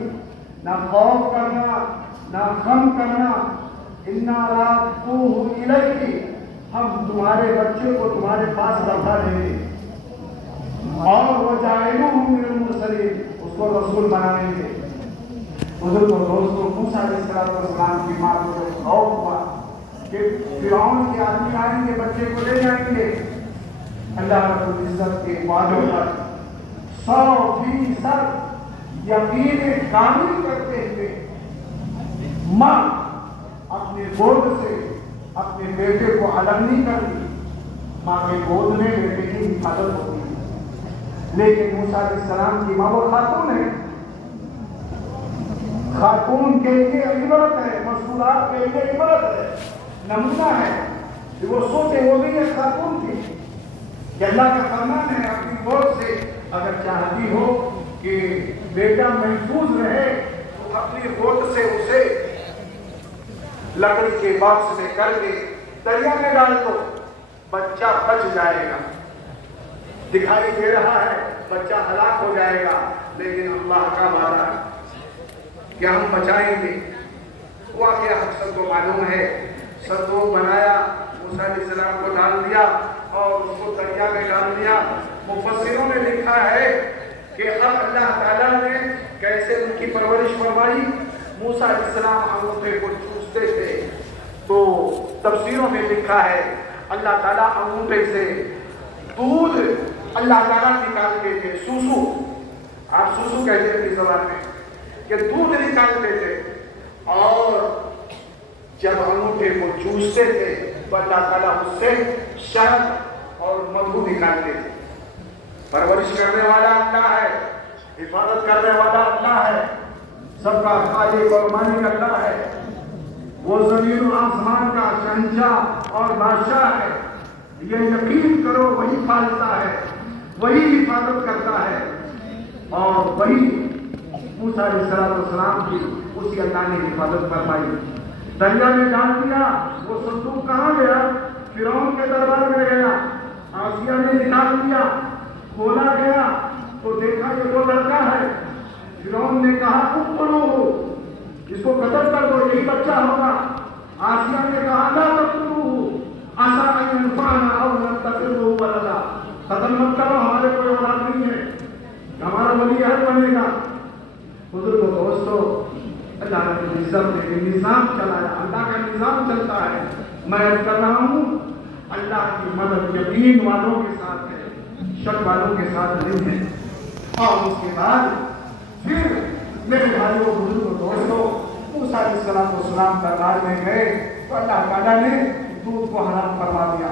ना खौफ करना ना गम करना, इन्ना रादूहु इलैहि, हम तुम्हारे बच्चे को तुम्हारे पास लौटा देंगे, और वजअलूहु मिनल मुरसलीन, उसको रसूल बनाएंगे। बुजुर्ग दोस्तों, मूसा अलैहिस्सलाम की माँ को खौफ हुआ कि फिरौन के आदमी आएंगे, बच्चे को ले जाएंगे। अल्लाह रब्बुल इज्जत के वादों पर 100% यकीन कामिल करते हुए माँ अपने गोद से अपने बेटे को अलग नहीं कर दी। माँ के गोद में बेटे की हिफाजत होती है, लेकिन मूसा अलैहिस्सलाम की माँ वो खातून है। खातून के लिए इबरत है, मसूरात के लिए इबरत है, नमूना है कि वो सोचे वो भी एक खातून थी कि अल्लाह का फरमान है अपनी गोद से अगर चाहती हो कि बेटा महफूज रहे तो अपनी गोद से उसे लकड़ी के बॉक्स में करके दरिया में डाल दो, बच्चा बच जाएगा। दिखाई दे रहा है बच्चा हलाक हो जाएगा, लेकिन अल्लाह का वादा है कि हम बचाएंगे। वाक़या हम सबको मालूम है, संदूक बनाया, मूसा अलैहिस्सलाम को डाल दिया और उसको दरिया में डाल दिया। मुफस्सिरों ने लिखा है कि अब अल्लाह ताला ने कैसे उनकी परवरिश फरमाई। मूसा अलैहिस्सलाम अंगूठे को चूसते थे, तो तफसीरों में लिखा है अल्लाह ताला अंगूठे से दूध अल्लाह ताला निकालते थे, सूसू, आप सूसू कहते हैं इस ज़बान में, कि दूध निकालते थे, और जब अंगूठे को चूसते थे तो अल्लाह ताला उससे शहद और मधु निकालते थे। परवरिश करने वाला अल्लाह है, हिफाजत करने वाला अल्लाह है, सबका खालिक और मालिक अल्लाह है। वो ज़मीन और आसमान का शहंशाह और बादशाह है। ये यकीन करो वही पालता है, वही हिफाजत करता है, और वही मूसा अलैहिस्सलाम की उसी अल्लाह ने हिफाजत फरमाई। दरिया में डाल दिया, वो संदूक कहाँ गया? फिरौन के दरबार में गया। आसिया ने निकाल दिया, खोला गया तो देखा ये वो लड़का है। फिरौन ने कहा उकलो, इसको कत्ल कर दो, यही बच्चा होगा। आसिया ने कहा ला तक़तुलूहु असा अन यनफ़अना औ नत्तख़िज़हु वलदा, कत्ल मत करो, हमारे कोई औलाद नहीं है, हमारा वली अहद बनेगा। बुजुर्गों दोस्तों, अल्लाह ने इज्जत ने निज़ाम चलाया, अल्लाह का निज़ाम चलता है। मैं कर रहा हूँ अल्लाह की मदद यकीन वालों के साथ है, शक वालों के साथ नहीं है। और उसके बाद फिर मेरे भाइयों बुजुर्गों दोस्तों, मूसा अलैहिस्सलाम दरबार में गए तो अल्लाह ताला ने दूध को हराम फरमा दिया।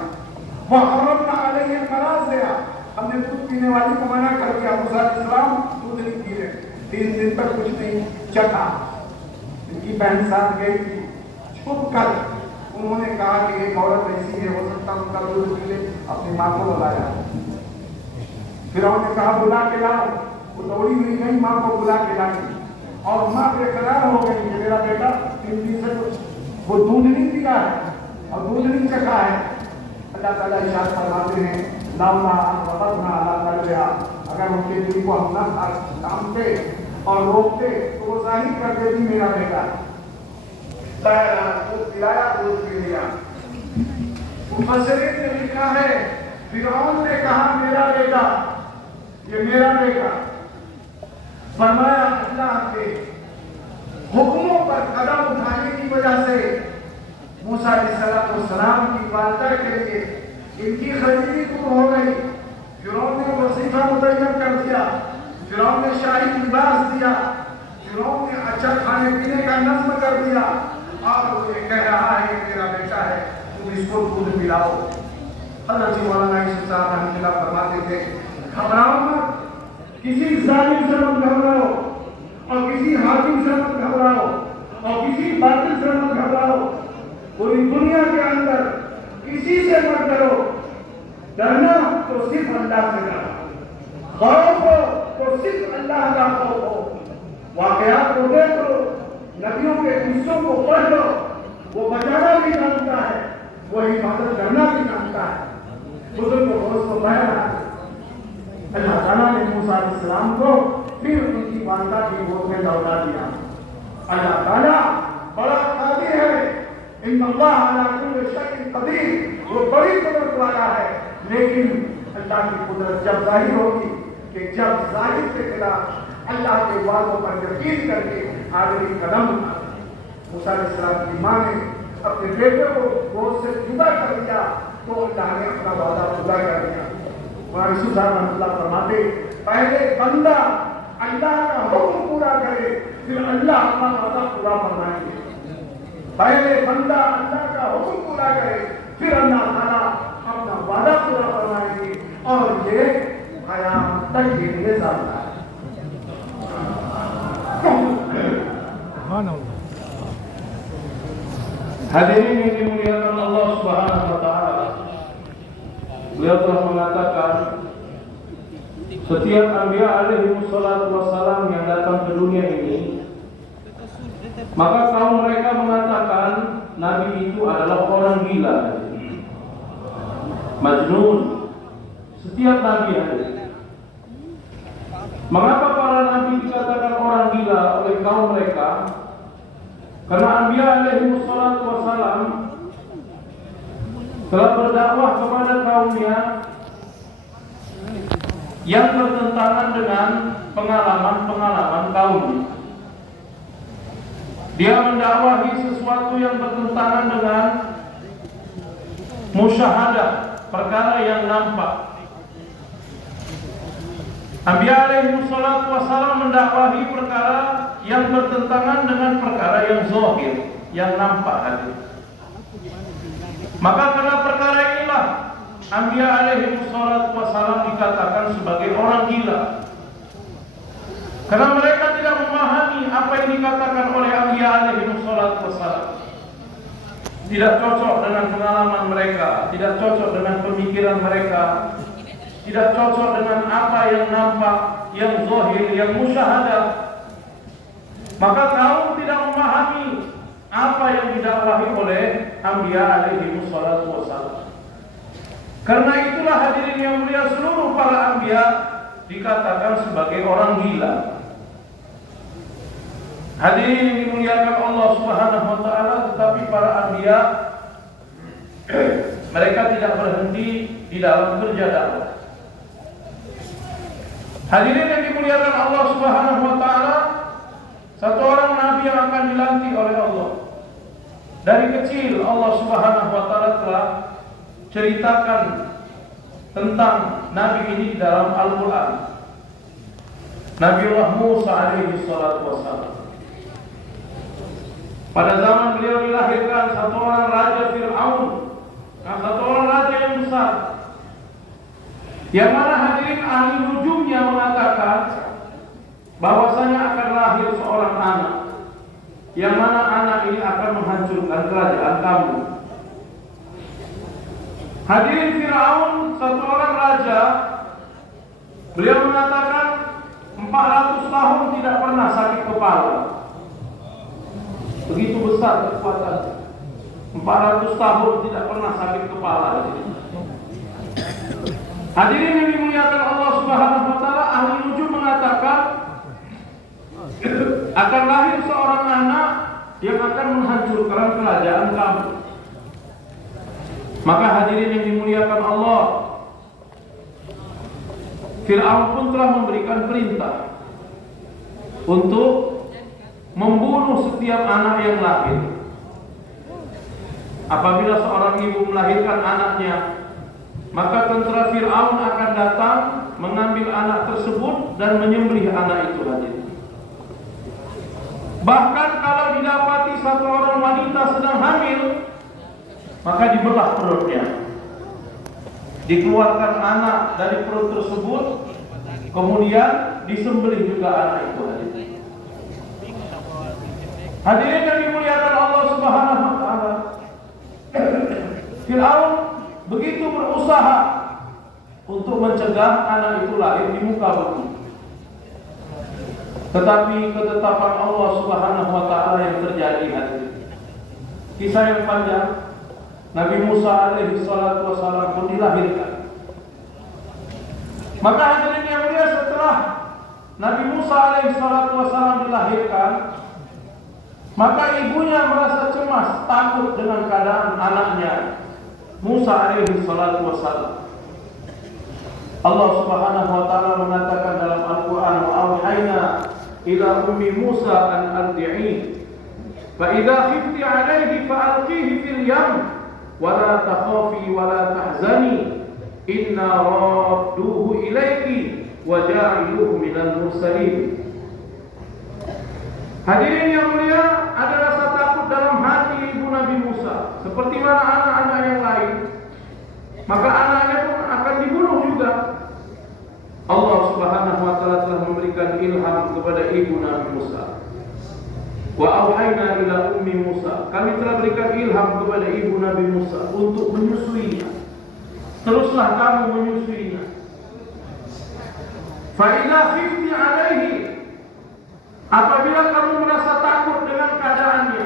वह हर्रमना अलैहि मराज़िया, हमने दूध पीने वाली को मना कर दिया। मूसा अलैहिस्सलाम दूध नहीं पी रहे, 3 दिन तक कुछ नहीं चखा। इनकी बहन साथ गई थी, छुप कर उन्होंने कहा कि एक औरत ऐसी है, हो सकता उनका दूध पी ले। अपनी माँ को बुलाया, फिर उन्होंने कहा बुला के लाओ। वो दौड़ी हुई गई, माँ को बुला के लाई, और माँ बेकरार हो गई कि मेरा बेटा 3 दिन से वो दूध नहीं पिया है और दूध नहीं चखा है। अल्लाह ताला इरशाद फरमाते हैं लौला रबतना अला कल्बिहा, अगर उनके दिल को हम न थामते और रोकते तो वो जाहिर कर देती मेरा बेटा दूध पिलाया दूध पी लिया। मुफस्सिरीन ने लिखा है फिरौन ने कहा मेरा बेटा, ये मेरा बेटा, फरमाया अल्लाह के हुक्मों पर कदम उठाने की वजह से मूसा अलैहिस्सलाम की वालदा के लिए इनकी खरीदी दूर हो गई। फिरौन ने वजीफा मुतय्यन कर दिया, फिरौन ने शाही लिबास दिया, फिरौन ने अच्छा खाने पीने का नज़्म कर दिया और वो ये कह रहा है मेरा बेटा है, तुम इसको दूध पिलाओ। हज़रत मौलाना यूसुफ साहब रहमतुल्लाह फरमाते थे घबराओ मत, किसी जालिम से मत घबराओ और किसी हाकिम से मत घबराओ और किसी बातिल से मत घबराओ, पूरी दुनिया के अंदर किसी से मत डरो, डरना तो सिर्फ अल्लाह से डरो, खौफ हो तो सिर्फ अल्लाह का खौफ हो। वाकयात को देखो, नबियों के किस्सों को पढ़ लो, वो बचाना भी जानता है, वो हिफाजत करना भी जानता है। बुजुर्ग को रोज को बहरा अल्लाह ताला ने मूसा अलैहिस्सलाम को फिर उनकी वालदा की गोद में लौटा दिया। अल्लाह ताला बड़ा कादिर है, इन्नल्लाह अला कुल्लि शैइन कदीर, वो बड़ी कुदरत वाला है। लेकिन अल्लाह की कुदरत जब जाहिर होगी कि जब जाहिर के खिलाफ अल्लाह के वादों पर यकीन करके आखिरी कदम उठा। मूसा अलैहिस्सलाम की मां ने अपने बेटे को गोद से जुदा कर दिया तो अल्लाह ने अपना वादा पूरा कर दिया। यूसुफ साहब रहमतुल्लाह फरमाते पहले बंदा अल्लाह का हुक्म पूरा करे फिर अल्लाह अपना वादा पूरा फरमाएंगे। पहले बंदा अल्लाह का हुक्म पूरा करे फिर अल्लाह ताला अपना वादा पूरा फरमाएंगे और ये क़यामत तक के लिए जाता है। Hadirin yang dimuliakan Allah Subhanahu wa taala. Beliau telah mengatakan setiap anbiya alaihi wassalatu wassalam yang datang ke dunia ini, maka kaum mereka mengatakan nabi itu adalah orang gila, majnun. Setiap nabi ada. Mengapa para nabi dikatakan orang gila oleh kaum mereka? Karena Anbiya alaihi wassalatu wassalam telah berdakwah kepada kaumnya yang bertentangan dengan pengalaman-pengalaman kaumnya. Dia mendakwahi sesuatu yang bertentangan dengan musyahadah, perkara yang nampak. Anbiya alaihi wassalatu wassalam mendakwahi perkara yang bertentangan dengan perkara yang zahir, yang nampak hadir. Maka karena perkara inilah Anbiya alaihi wassalam dikatakan sebagai orang gila. Karena mereka tidak memahami apa yang dikatakan oleh Anbiya alaihi wassalam. Tidak cocok dengan pengalaman mereka, tidak cocok dengan pemikiran mereka, tidak cocok dengan apa yang nampak, yang zahir, yang musyahadah. Maka kaum tidak memahami apa yang didakwahi oleh Anbiya alaihi wassalam. Karena itulah hadirin yang mulia, seluruh para Anbiya dikatakan sebagai orang gila. Hadirin yang dimuliakan Allah Subhanahu wa taala, tetapi para Anbiya mereka tidak berhenti di dalam kerja dakwah. Hadirin yang dimuliakan Allah Subhanahu wa taala, satu orang nabi yang akan dilantik oleh Allah. Dari kecil Allah Subhanahu wa taala telah ceritakan tentang nabi ini di dalam Al-Qur'an. Nabiullah Musa alaihi salatu wassalam. Pada zaman beliau dilahirkan satu orang raja Fir'aun, satu orang raja yang besar. Yang mana hadirin ahli nujumnya mengatakan bahwasanya akan lahir seorang anak, yang mana anak ini akan menghancurkan kerajaan kamu. Hadirin, Fir'aun satu orang raja, beliau mengatakan 400 tahun tidak pernah sakit kepala. Begitu besar kekuatan, 400 tahun tidak pernah sakit kepala. Hadirin yang dimuliakan Allah Subhanahu wa taala, ahli nujum mengatakan akan lahir seorang anak yang akan menghancurkan kerajaan kamu. Maka hadirin yang dimuliakan Allah, Fir'aun pun telah memberikan perintah untuk membunuh setiap anak yang lahir. Apabila seorang ibu melahirkan anaknya, maka tentara Fir'aun akan datang mengambil anak tersebut dan menyembelih anak itu hadirin. Bahkan kalau didapati satu orang wanita sedang hamil, maka dibelah perutnya, dikeluarkan anak dari perut tersebut, kemudian disembelih juga anak itu hadirin. Hadirin yang dimuliakan Allah Subhanahu wa taala, Fir'aun begitu berusaha untuk mencegah anak itu lahir di muka bumi. Tetapi ketetapan Allah Subhanahu wa taala yang terjadi hadirin. Kisah yang panjang, Nabi Musa alaihi salatu wasallam pun dilahirkan. Maka hadirin yang mulia, setelah Nabi Musa alaihi salatu wasallam dilahirkan, maka ibunya merasa cemas, takut dengan keadaan anaknya Musa alaihi salatu wasallam. Allah Subhanahu wa taala mengatakan dalam Al-Qur'an, "Wa auhayna ila ummi Musa an ardi'i fa idza khifti 'alayhi fa alqihi fil yam wa la takhafi wa la tahzani inna radduhu ilayki wa ja'iluhu minal mursalin." Hadirin yang mulia, ada rasa takut dalam hati ibu Nabi Musa, seperti mana anak-anak yang lain. Maka anaknya pun akan dibunuh juga. Allah Subhanahu wa taala telah memberikan ilham kepada ibu Nabi Musa. Wa auhayna ila ummi Musa. Kami telah berikan ilham kepada ibu Nabi Musa untuk menyusuinya. Teruslah kamu menyusuinya. Fa idza khifti 'alaihi, apabila kamu merasa takut dengan keadaannya,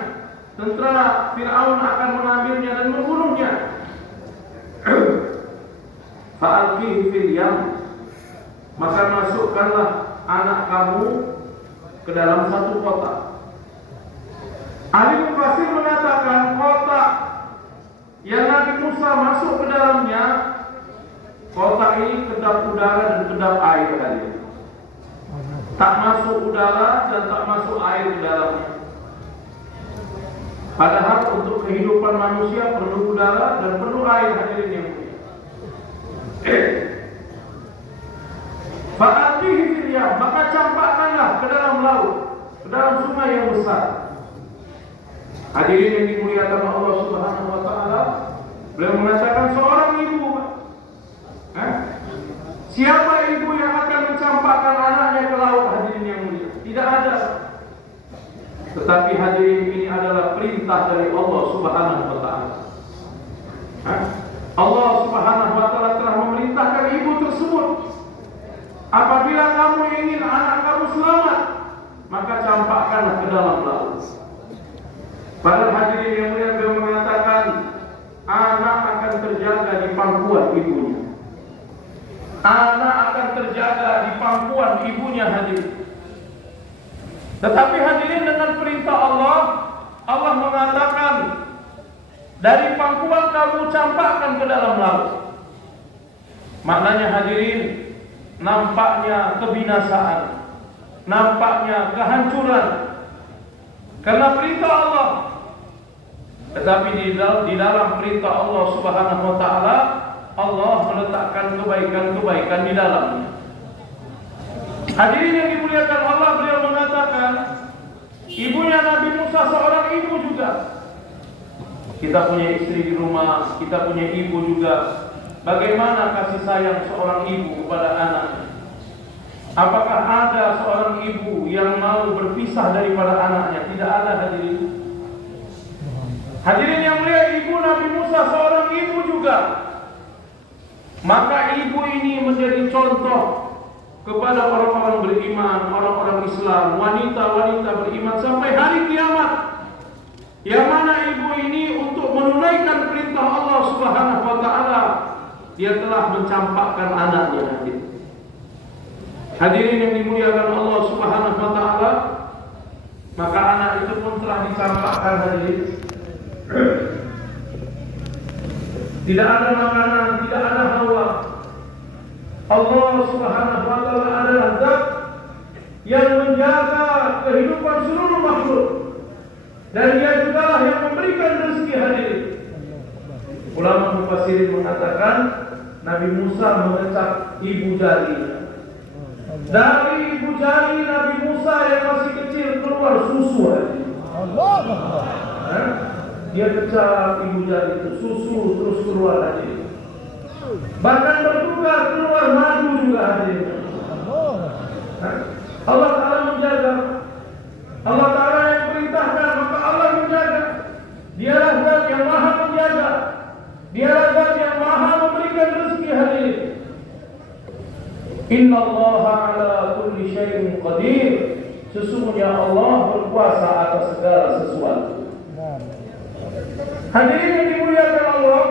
tentara Fir'aun akan mengambilnya dan membunuhnya. Fa'alqihi fil yam, maka masukkanlah anak kamu ke dalam satu kotak. Ahli mufassir mengatakan kotak yang Nabi Musa masuk ke dalamnya, kotak ini kedap udara dan kedap air tadi. Tak masuk udara dan tak masuk air di dalamnya. Padahal untuk kehidupan manusia perlu udara dan perlu air hadirin yang mulia. Fa'alqihi fil yam, maka campakkanlah ke dalam laut, ke dalam sungai yang besar. Hadirin yang dimuliakan Allah Subhanahu wa taala, beliau mengatakan seorang ibu, siapa ibu yang akan mencampakkan anaknya ke laut hadirin yang mulia? Tidak ada. Tetapi hadirin, ini adalah perintah dari Allah Subhanahu wa taala. Allah Subhanahu wa taala telah memerintahkan ibu tersebut, apabila kamu ingin anak kamu selamat, maka campakkanlah ke dalam laut. Padahal hadirin yang mulia, beliau mengatakan anak akan terjaga di pangkuan ibunya. Anak akan terjaga di pangkuan ibunya hadirin. Tetapi hadirin, dengan perintah Allah, Allah mengatakan dari pangkuan kamu campakkan ke dalam laut. Maknanya hadirin, nampaknya kebinasaan, nampaknya kehancuran karena perintah Allah. Tetapi di dalam perintah Allah Subhanahu wa taala, Allah meletakkan kebaikan-kebaikan di dalamnya. Hadirin yang dimuliakan Allah, beliau mengatakan ibunya Nabi Musa seorang ibu juga. Kita punya istri di rumah, kita punya ibu juga. Bagaimana kasih sayang seorang ibu kepada anaknya? Apakah ada seorang ibu yang mau berpisah daripada anaknya? Tidak ada hadirin. Hadirin yang mulia, ibu Nabi Musa seorang ibu juga. Maka ibu ini menjadi contoh kepada orang-orang beriman, orang-orang Islam, wanita-wanita beriman sampai hari kiamat. Yang mana ibu ini untuk menunaikan perintah Allah Subhanahu wa taala dia telah mencampakkan anaknya. Hadirin yang dimuliakan Allah Subhanahu wa taala, maka anak itu pun telah dicampakkan hadirin. Tidak ada makanan, tidak ada hawa. Allah Subhanahu wa taala adalah zat yang menjaga kehidupan seluruh makhluk, dan dia juga lah yang memberikan rezeki hadirin. Ulama mufassirin mengatakan Nabi Musa mengecap ibu jarinya. Dari ibu jari Nabi Musa yang masih kecil keluar susu hadirin. Dia kecap ibu jari itu, susu terus keluar hadirin. Bahkan bertukar keluar madu juga hadirin. Allah Ta'ala menjaga. Allah Ta'ala yang perintahkan, maka Allah menjaga. Dialah zat yang maha menjaga. Dialah zat yang maha memberikan rezeki hadirin. Inna Allah ala kulli syai'in qadir. Sesungguhnya Allah berkuasa atas segala sesuatu. Hadirin yang dimuliakan Allah,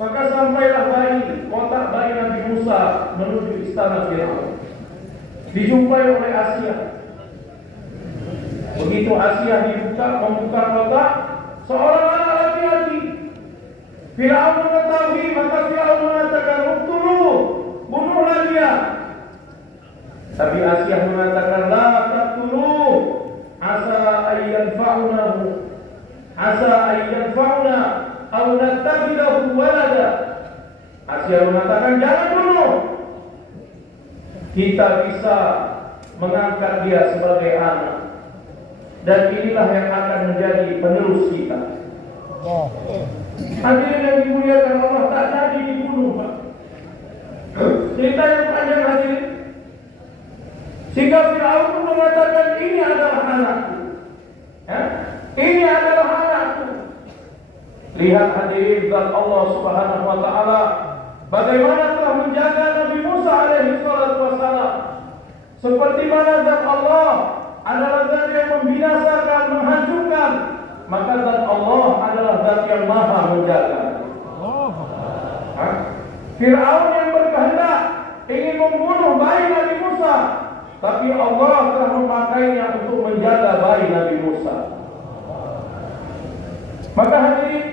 maka sampailah kotak bayi Nabi Musa menuju istana Firaun. Dijumpai oleh Asia. Begitu Asia membuka kotak, seorang anak laki-laki. Firaun mengetahui, maka Firaun mengatakan, "Uqtuluh, bunuhlah dia." Tapi Asia mengatakan, "La taqtuluh, asa ayyanfa'una aw nattakhidahu walada." Asia mengatakan, "Jangan bunuh. Kita bisa mengangkat dia sebagai anak, dan inilah yang akan menjadi penerus kita." Hadirin yang dimuliakan Allah, tak jadi dibunuh, Pak. Cerita yang panjang hadirin. Sehingga Firaun pun mengatakan, "Ini adalah anakku. Ini adalah anakku." Lihat hadirin zat Allah Subhanahu wa taala bagaimana telah menjaga Nabi Musa alaihi salatu wassalam. Seperti mana zat Allah adalah zat yang membinasakan, menghancurkan, maka zat Allah adalah zat yang maha menjaga. Firaun yang berkehendak ingin membunuh bayi Nabi Musa, tapi Allah telah memakainya untuk menjaga bayi Nabi Musa. Maka hadirin,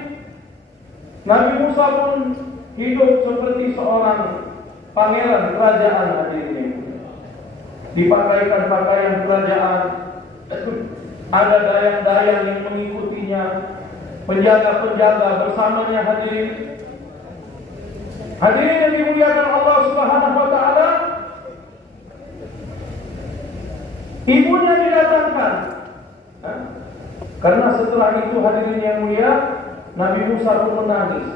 Nabi Musa pun hidup seperti seorang pangeran kerajaan hadirin. Dipakaikan pakaian kerajaan, ada dayang-dayang yang mengikutinya, penjaga-penjaga bersamanya hadirin. Hadirin yang dimuliakan Allah Subhanahu wa taala, ibunya didatangkan. Karena setelah itu hadirin yang mulia, Nabi Musa pun menangis.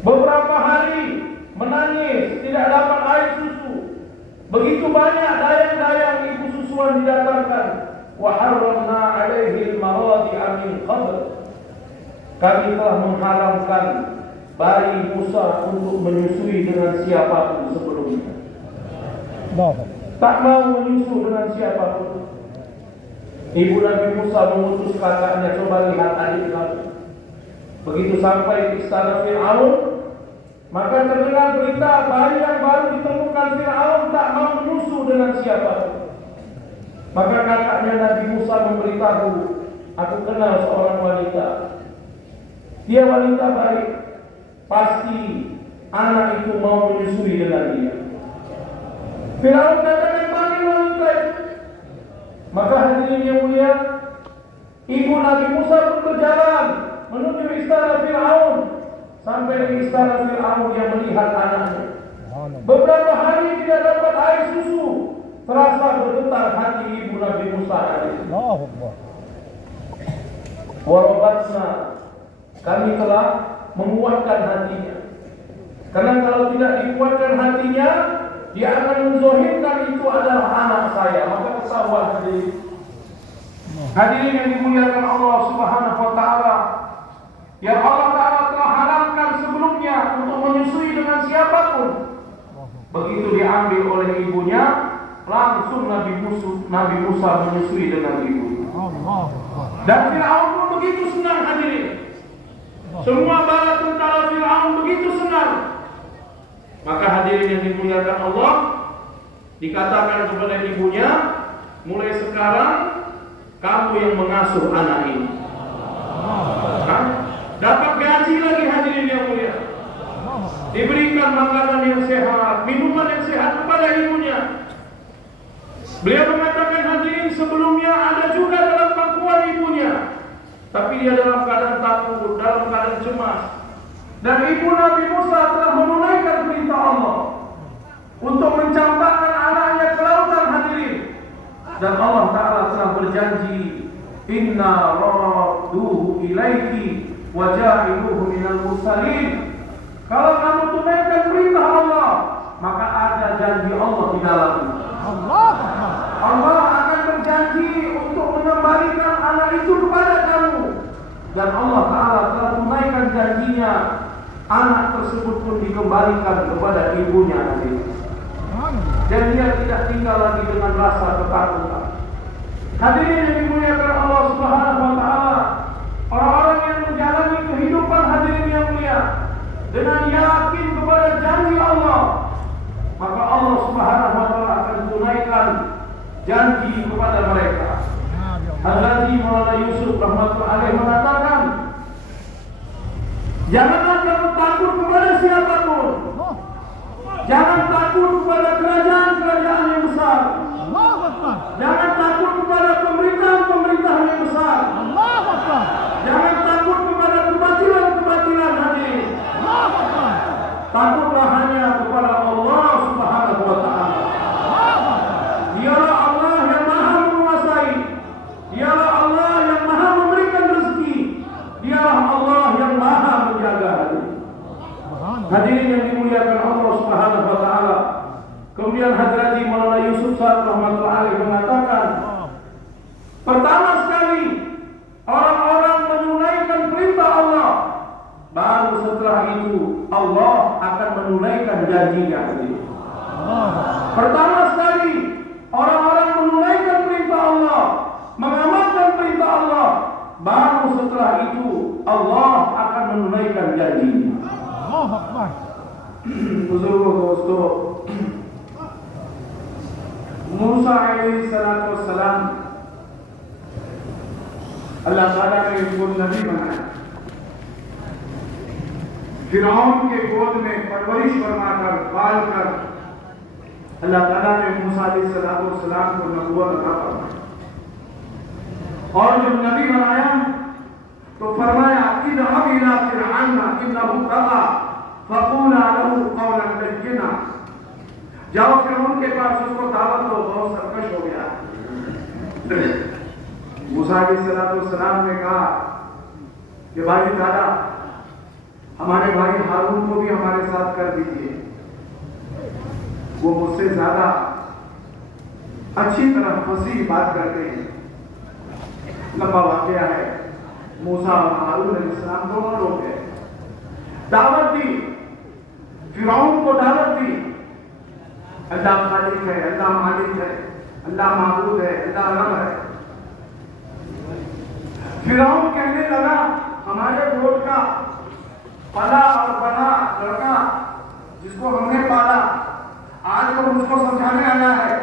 Beberapa hari menangis, tidak dapat air susu. Begitu banyak dayang-dayang ibu susuan didatangkan. Wa harramna 'alaihi al-maradi'a min qabl. Kami telah mengharamkan bayi Musa untuk menyusui dengan siapapun sebelumnya. Tak mau menyusu dengan siapapun. Ibu Nabi Musa mengutus kakaknya, "Coba lihat adik kamu." Begitu sampai di istana Firaun, maka terdengar berita bayi yang baru ditemukan Firaun tak mau menyusu dengan siapapun. Maka kakaknya Nabi Musa memberitahu, "Aku kenal seorang wanita. Dia wanita baik. Pasti anak itu mau menyusui dengan dia." Firaun katakan, "Panggil wanita itu." Maka hadirin yang mulia, ibu Nabi Musa pun berjalan menuju istana Firaun. Sampai di istana Firaun dia melihat anaknya. Beberapa hari tidak dapat air susu. Terasa bergetar hati ibu Nabi Musa hadirin. Warabatna, kami telah menguatkan hatinya. Karena kalau tidak dikuatkan hatinya, dia akan menzohirkan itu adalah anak saya. Maka ketahuan hadirin. Hadirin yang dimuliakan Allah Subhanahu wa taala, yang Allah Ta'ala telah haramkan sebelumnya untuk menyusui dengan siapapun. Begitu diambil oleh ibunya, langsung Nabi Musa menyusui dengan ibunya. Dan Firaun pun begitu senang hadirin. Semua bala tentara Firaun begitu senang. hadirin yang dimuliakan Allah, dikatakan kepada ibunya, mulai sekarang kamu yang mengasuh anak ini. Dapat gaji lagi hadirin yang mulia. Diberikan makanan yang sehat, minuman yang sehat kepada ibunya. Beliau mengatakan, hadirin, sebelumnya ada juga dalam pangkuan ibunya, tapi dia dalam keadaan takut, dalam keadaan cemas. Dan ibu Nabi Musa telah menunaikan perintah Allah untuk mencampakkan anaknya ke lautan, hadirin. Dan Allah Ta'ala telah berjanji, inna radduhu ilaiki wa ja'iluhu minal mursalin. Kalau kamu tunaikan perintah Allah, maka ada janji Allah di dalamnya. Allah akan berjanji untuk mengembalikan anak itu kepada kamu. Dan Allah Ta'ala telah tunaikan janjinya. Anak tersebut pun dikembalikan kepada ibunya nanti. Dan dia tidak tinggal lagi dengan rasa ketakutan. Hadirin yang dimuliakan Allah Subhanahu wa Ta'ala, orang-orang yang menjalani kehidupan, hadirin yang mulia, dengan yakin kepada janji Allah, maka Allah Subhanahu wa Ta'ala akan tunaikan janji kepada mereka. Al-Ghazi Maulana Yusuf rahmatullahi alaih mengatakan, janganlah kamu takut kepada siapapun. Jangan takut kepada kerajaan-kerajaan yang besar. Jangan takut kepada pemerintahan-pemerintahan yang besar. Jangan takut kepada kebatilan-kebatilan, hadirin. Takutlah hanya kepada Allah Subhanahu wa Ta'ala. Dialah Allah yang Maha menguasai. Dialah Allah yang Maha memberikan rezeki. Dialah Allah yang Maha menjaga, hadirin. Hadirin yang dimuliakan Allah Subhanahu wa Ta'ala. Kemudian Hadrati Maulana Yusuf Sa'ad rahmatullahi alaih mengatakan, pertama sekali orang-orang menunaikan perintah Allah, baru setelah itu Allah akan menunaikan janjinya. Pertama sekali orang-orang menunaikan perintah Allah, mengamalkan perintah Allah, baru setelah itu Allah akan menunaikan janjinya. Buzurgo dosto, Musa alaihi salatu wassalam Allah Ta'ala ने इनको नबी बनाया। फिरौन के गोद में परवरिश फरमाकर पाल कर अल्लाह ताला ने मूसा अलैहिस्सलाम को नबूवत अता फरमाई। और जब नबी बनाया तो फरमाया इज़हब इला फिरऔन इन्नहु तग़ा फक़ूला लहू क़ौलन लय्यिना। जाओ फिरौन के पास, उसको दावत दो, बहुत सरकश हो गया। मूसा अलैहिस्सलाम ने कहा कि भाई दादा, हमारे भाई हारून को भी हमारे साथ कर दीजिए, वो मुझसे ज्यादा अच्छी तरह फसीह बात करते हैं। लंबा वाकया है। मूसा और हारून अलैहिस्सलाम दोनों लोग गए, दावत दी, फिरौन को दावत दी, अल्लाह खालिक है, अल्लाह मालिक है, अल्लाह माबूद है, अल्लाह रब है। फिरौन कहने लगा, हमारे गोद का पला और बना लड़का जिसको हमने पाला, आज वो मुझको समझाने आया है।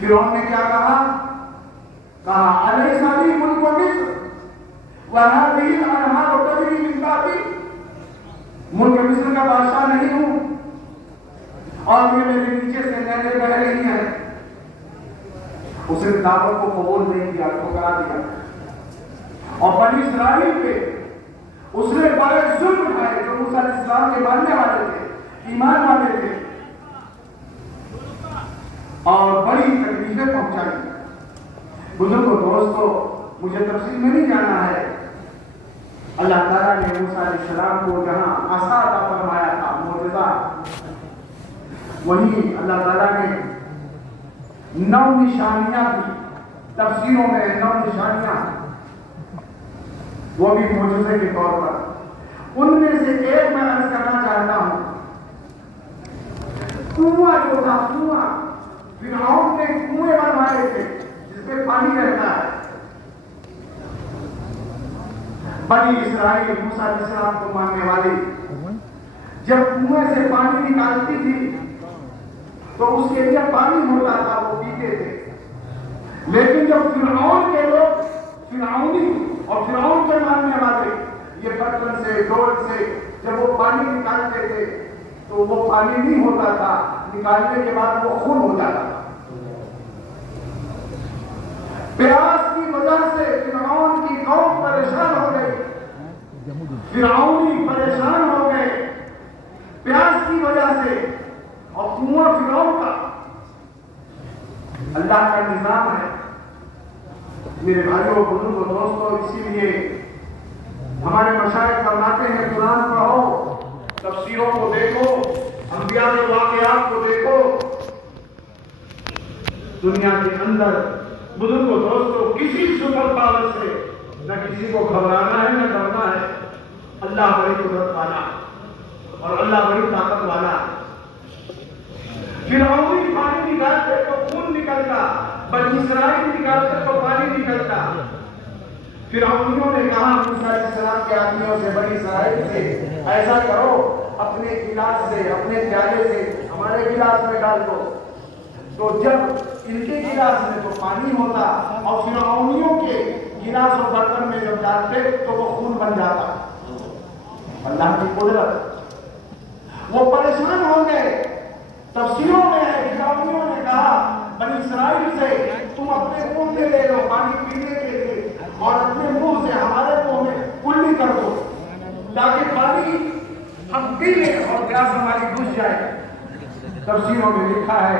फिरौन ने क्या कहा? अलैसा ली मुल्कु मिस्र व हाज़िही अल-अनहारु तजरी मिन tahti। मुल्क मिस्र का बादशाह नहीं हूं और ये मेरे नीचे से नहरें बह रही हैं। उसने दावत को कबूल नहीं किया, ठुकरा दिया। और बनी इस्राइल पे उसने बड़े जुल्म उठाए जो मूसा अलैहिस्सलाम के मानने वाले थे, ईमान वाले थे, और बड़ी तकलीफें पहुंचाई। बुजुर्गों, दोस्तों, मुझे तफसील में नहीं जाना है। अल्लाह ताला ने मूसा अलैहिस्सलाम को जहां आसा अता फरमाया था, मोजज़ा, वहीं अल्लाह ताला ने 9 निशानियां दी। तफसीरों में 9 निशानियां, वो भी मोजज़े के तौर पर। उनमें से एक मैं अर्ज करना चाहता हूं। कुआं जो था, कुआं, फिरौन ने कुएं बनवाए थे जिसमें पानी रहता है। बनी इस्राइल मूसा अलैहिस्सलाम को मानने वाले जब कुएं से पानी निकालती थी तो उसके लिए पानी होता था, वो पीते थे। लेकिन जब फिरौन के लोग फिरौनी और फिरौन के मानने वाले ये बर्तन से डोल से जब वो पानी निकालते थे तो वो पानी नहीं होता था, निकालने के बाद वो खून हो जाता था। प्यास की वजह से फिरौन की कौम परेशान हो गई, फिरौनी परेशान हो गए प्यास की वजह से। और कुआं फिरौन का अल्लाह का निजाम है मेरे भाइयों बुजुर्गों दोस्तों। इसीलिए हमारे मशाइख फरमाते हैं कुरान पढ़ो, तफसीरों को देखो, अंबिया के वाक़यात को देखो। दुनिया के अंदर बुजुर्गों दोस्तों किसी सुपर पावर से न किसी को घबराना है न डरना है। अल्लाह बड़ी कुदरत वाला और अल्लाह बड़ी ताकत वाला। फिरौनी पानी निकालते तो खून निकलता, बनी इसराइल निकालते तो पानी निकलता। फिरौनियों ने कहा मूसा अलैहिस्सलाम के आदमियों से, बनी इसराइल से, ऐसा करो अपने गिलास से, अपने प्याले से हमारे गिलास में डाल दो। तो जब इनके गिलास में तो पानी होता और फिरौनियों के गिलास और बर्तन में जब डालते तो वो खून बन जाता। अल्लाह की कुदरत। वो परेशान हो गए। तफसीरों में है फिरौनियों ने कहा बनी इसराइल से तुम अपने मुंह में ले लो पानी पीने के लिए और अपने मुंह से हमारे मुंह में कुल्ली कर दो ताकि पानी हम पी लें और प्यास हमारी बुझ जाए। तफसीरों में लिखा है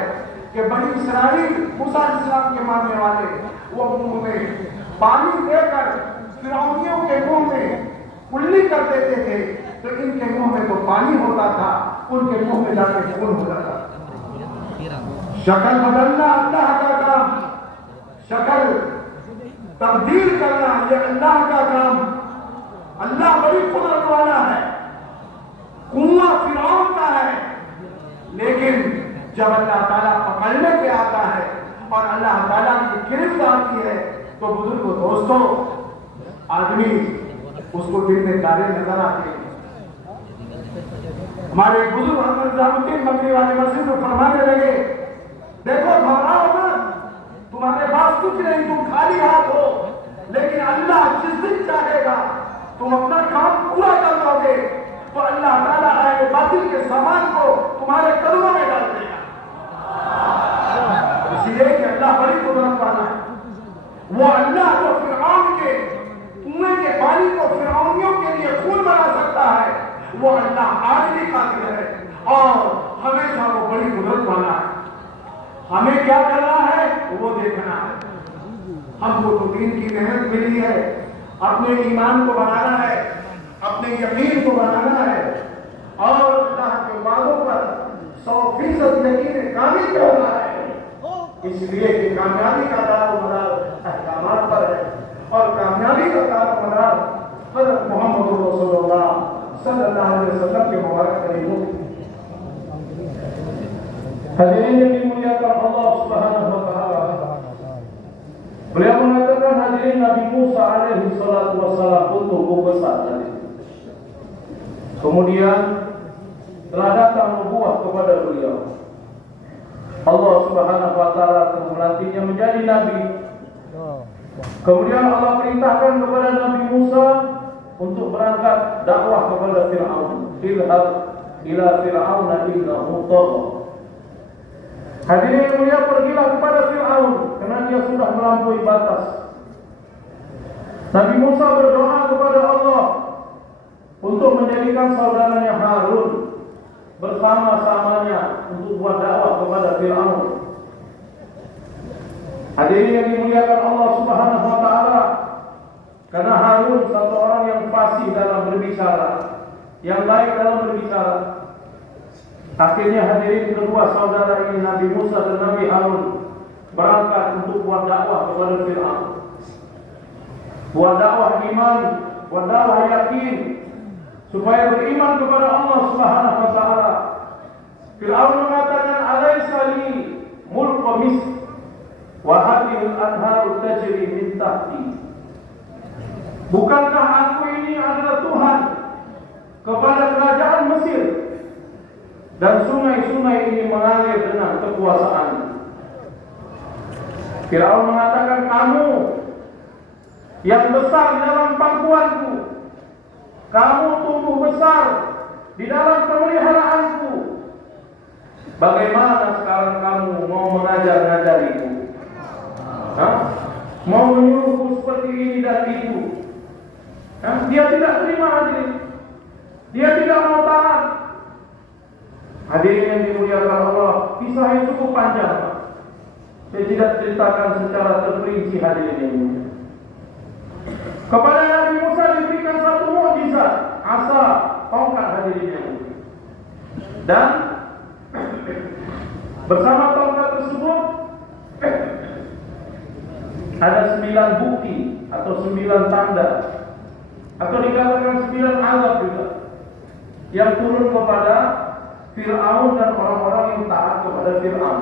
कि बनी इसराइल मूसा अलैहिस्सलाम के मानने वाले वो मुंह में पानी देकर फिरौनियों के मुंह में कुल्ली कर देते थे तो इनके मुंह में तो पानी होता था, उनके मुंह में जाके खून हो जाता था। शक्ल बदलना अल्लाह का काम, शक्ल तब्दील करना ये अल्लाह का काम। अल्लाह बड़ी कुदरत वाला है। कुआं फिरौन का है, लेकिन जब अल्लाह ताला पकड़ने पे आता है और अल्लाह ताला की गिरफ्त आती है तो बुजुर्गों दोस्तों आदमी उसको दिन में तारे नजर आते हैं। हमारे बुजुर्ग हजरत निजामुद्दीन मगरी वाले मस्जिद में फरमाने लगे, देखो घबराओ मत, तुम्हारे पास कुछ नहीं, तुम खाली हाथ हो, लेकिन अल्लाह जिस दिन चाहेगा तुम अपना काम पूरा कर लोगे तो अल्लाह ताला अहले बातिल के सामान को तुम्हारे कदमों में डाल देगा। इसलिए कि अल्लाह बड़ी कुदरत वाला है। वो अल्लाह जो फिरौन के कुएं के पानी को फिरौनियों के लिए खून बना सकता है, वो अल्लाह आज भी कादिर है और हमेशा वो बड़ी कुदरत वाला है। हमें क्या करना है वो देखना है। हमको तो दीन की मेहनत मिली है, अपने ईमान को बनाना है, अपने यकीन को बनाना है और अल्लाह के वादों पर 100% यकीन कामिल करना है। इसलिए कि कामयाबी का दारोमदार अहकामात पर है और कामयाबी का दारोमदार हज़रत मोहम्मद रसूलुल्लाह सल्लल्लाहु अलैहि वसल्लम के मुबारक करीमों। Hadirin yang dimuliakan Allah Subhanahu wa taala. Beliau mengatakan hadirin Nabi Musa alaihi salatu wassalam pun tumbuh besar tadi. Kemudian telah datang nubuah kepada beliau. Allah Subhanahu wa taala telah melantiknya menjadi nabi. Kemudian Allah perintahkan kepada Nabi Musa untuk berangkat dakwah kepada Fir'aun. Idhhab ila Fir'auna innahu tagha. Hadirin yang mulia, pergilah kepada Fir'aun karena dia sudah melampaui batas. Nabi Musa berdoa kepada Allah untuk menjadikan saudaranya Harun bersama-samanya untuk buat dakwah kepada Fir'aun. Hadirin yang dimuliakan Allah Subhanahu wa taala, karena Harun satu orang yang fasih dalam berbicara, yang baik dalam berbicara. Akhirnya hadirin kedua saudara ini Nabi Musa dan Nabi Harun berangkat untuk buat dakwah kepada Fir'aun. Buat dakwah iman, buat dakwah yakin supaya beriman kepada Allah Subhanahu wa taala. Fir'aun mengatakan alaysa li mulku Misr wa hadhihi al-anharu tajri min tahti. Bukankah aku ini adalah Tuhan kepada kerajaan Mesir dan sungai-sungai ini mengalir dengan kekuasaan. Firaun mengatakan, kamu yang besar di dalam pangkuanku, kamu tumbuh besar di dalam pemeliharaanku, bagaimana sekarang kamu mau mengajar-ngajariku? Mau menyuruhku seperti ini dan itu? Dia tidak terima, hadirin. Dia tidak mau taat. Hadirin yang dimuliakan Allah, kisah yang cukup panjang, Pak. Saya tidak ceritakan secara terperinci, hadirin yang mulia. Kepada Nabi Musa diberikan satu mukjizat, asa, tongkat, hadirin yang mulia. Dan bersama tongkat tersebut ada 9 bukti atau 9 tanda, atau dikatakan 9 azab juga yang turun kepada Fir'aun dan orang-orang yang taat kepada Fir'aun.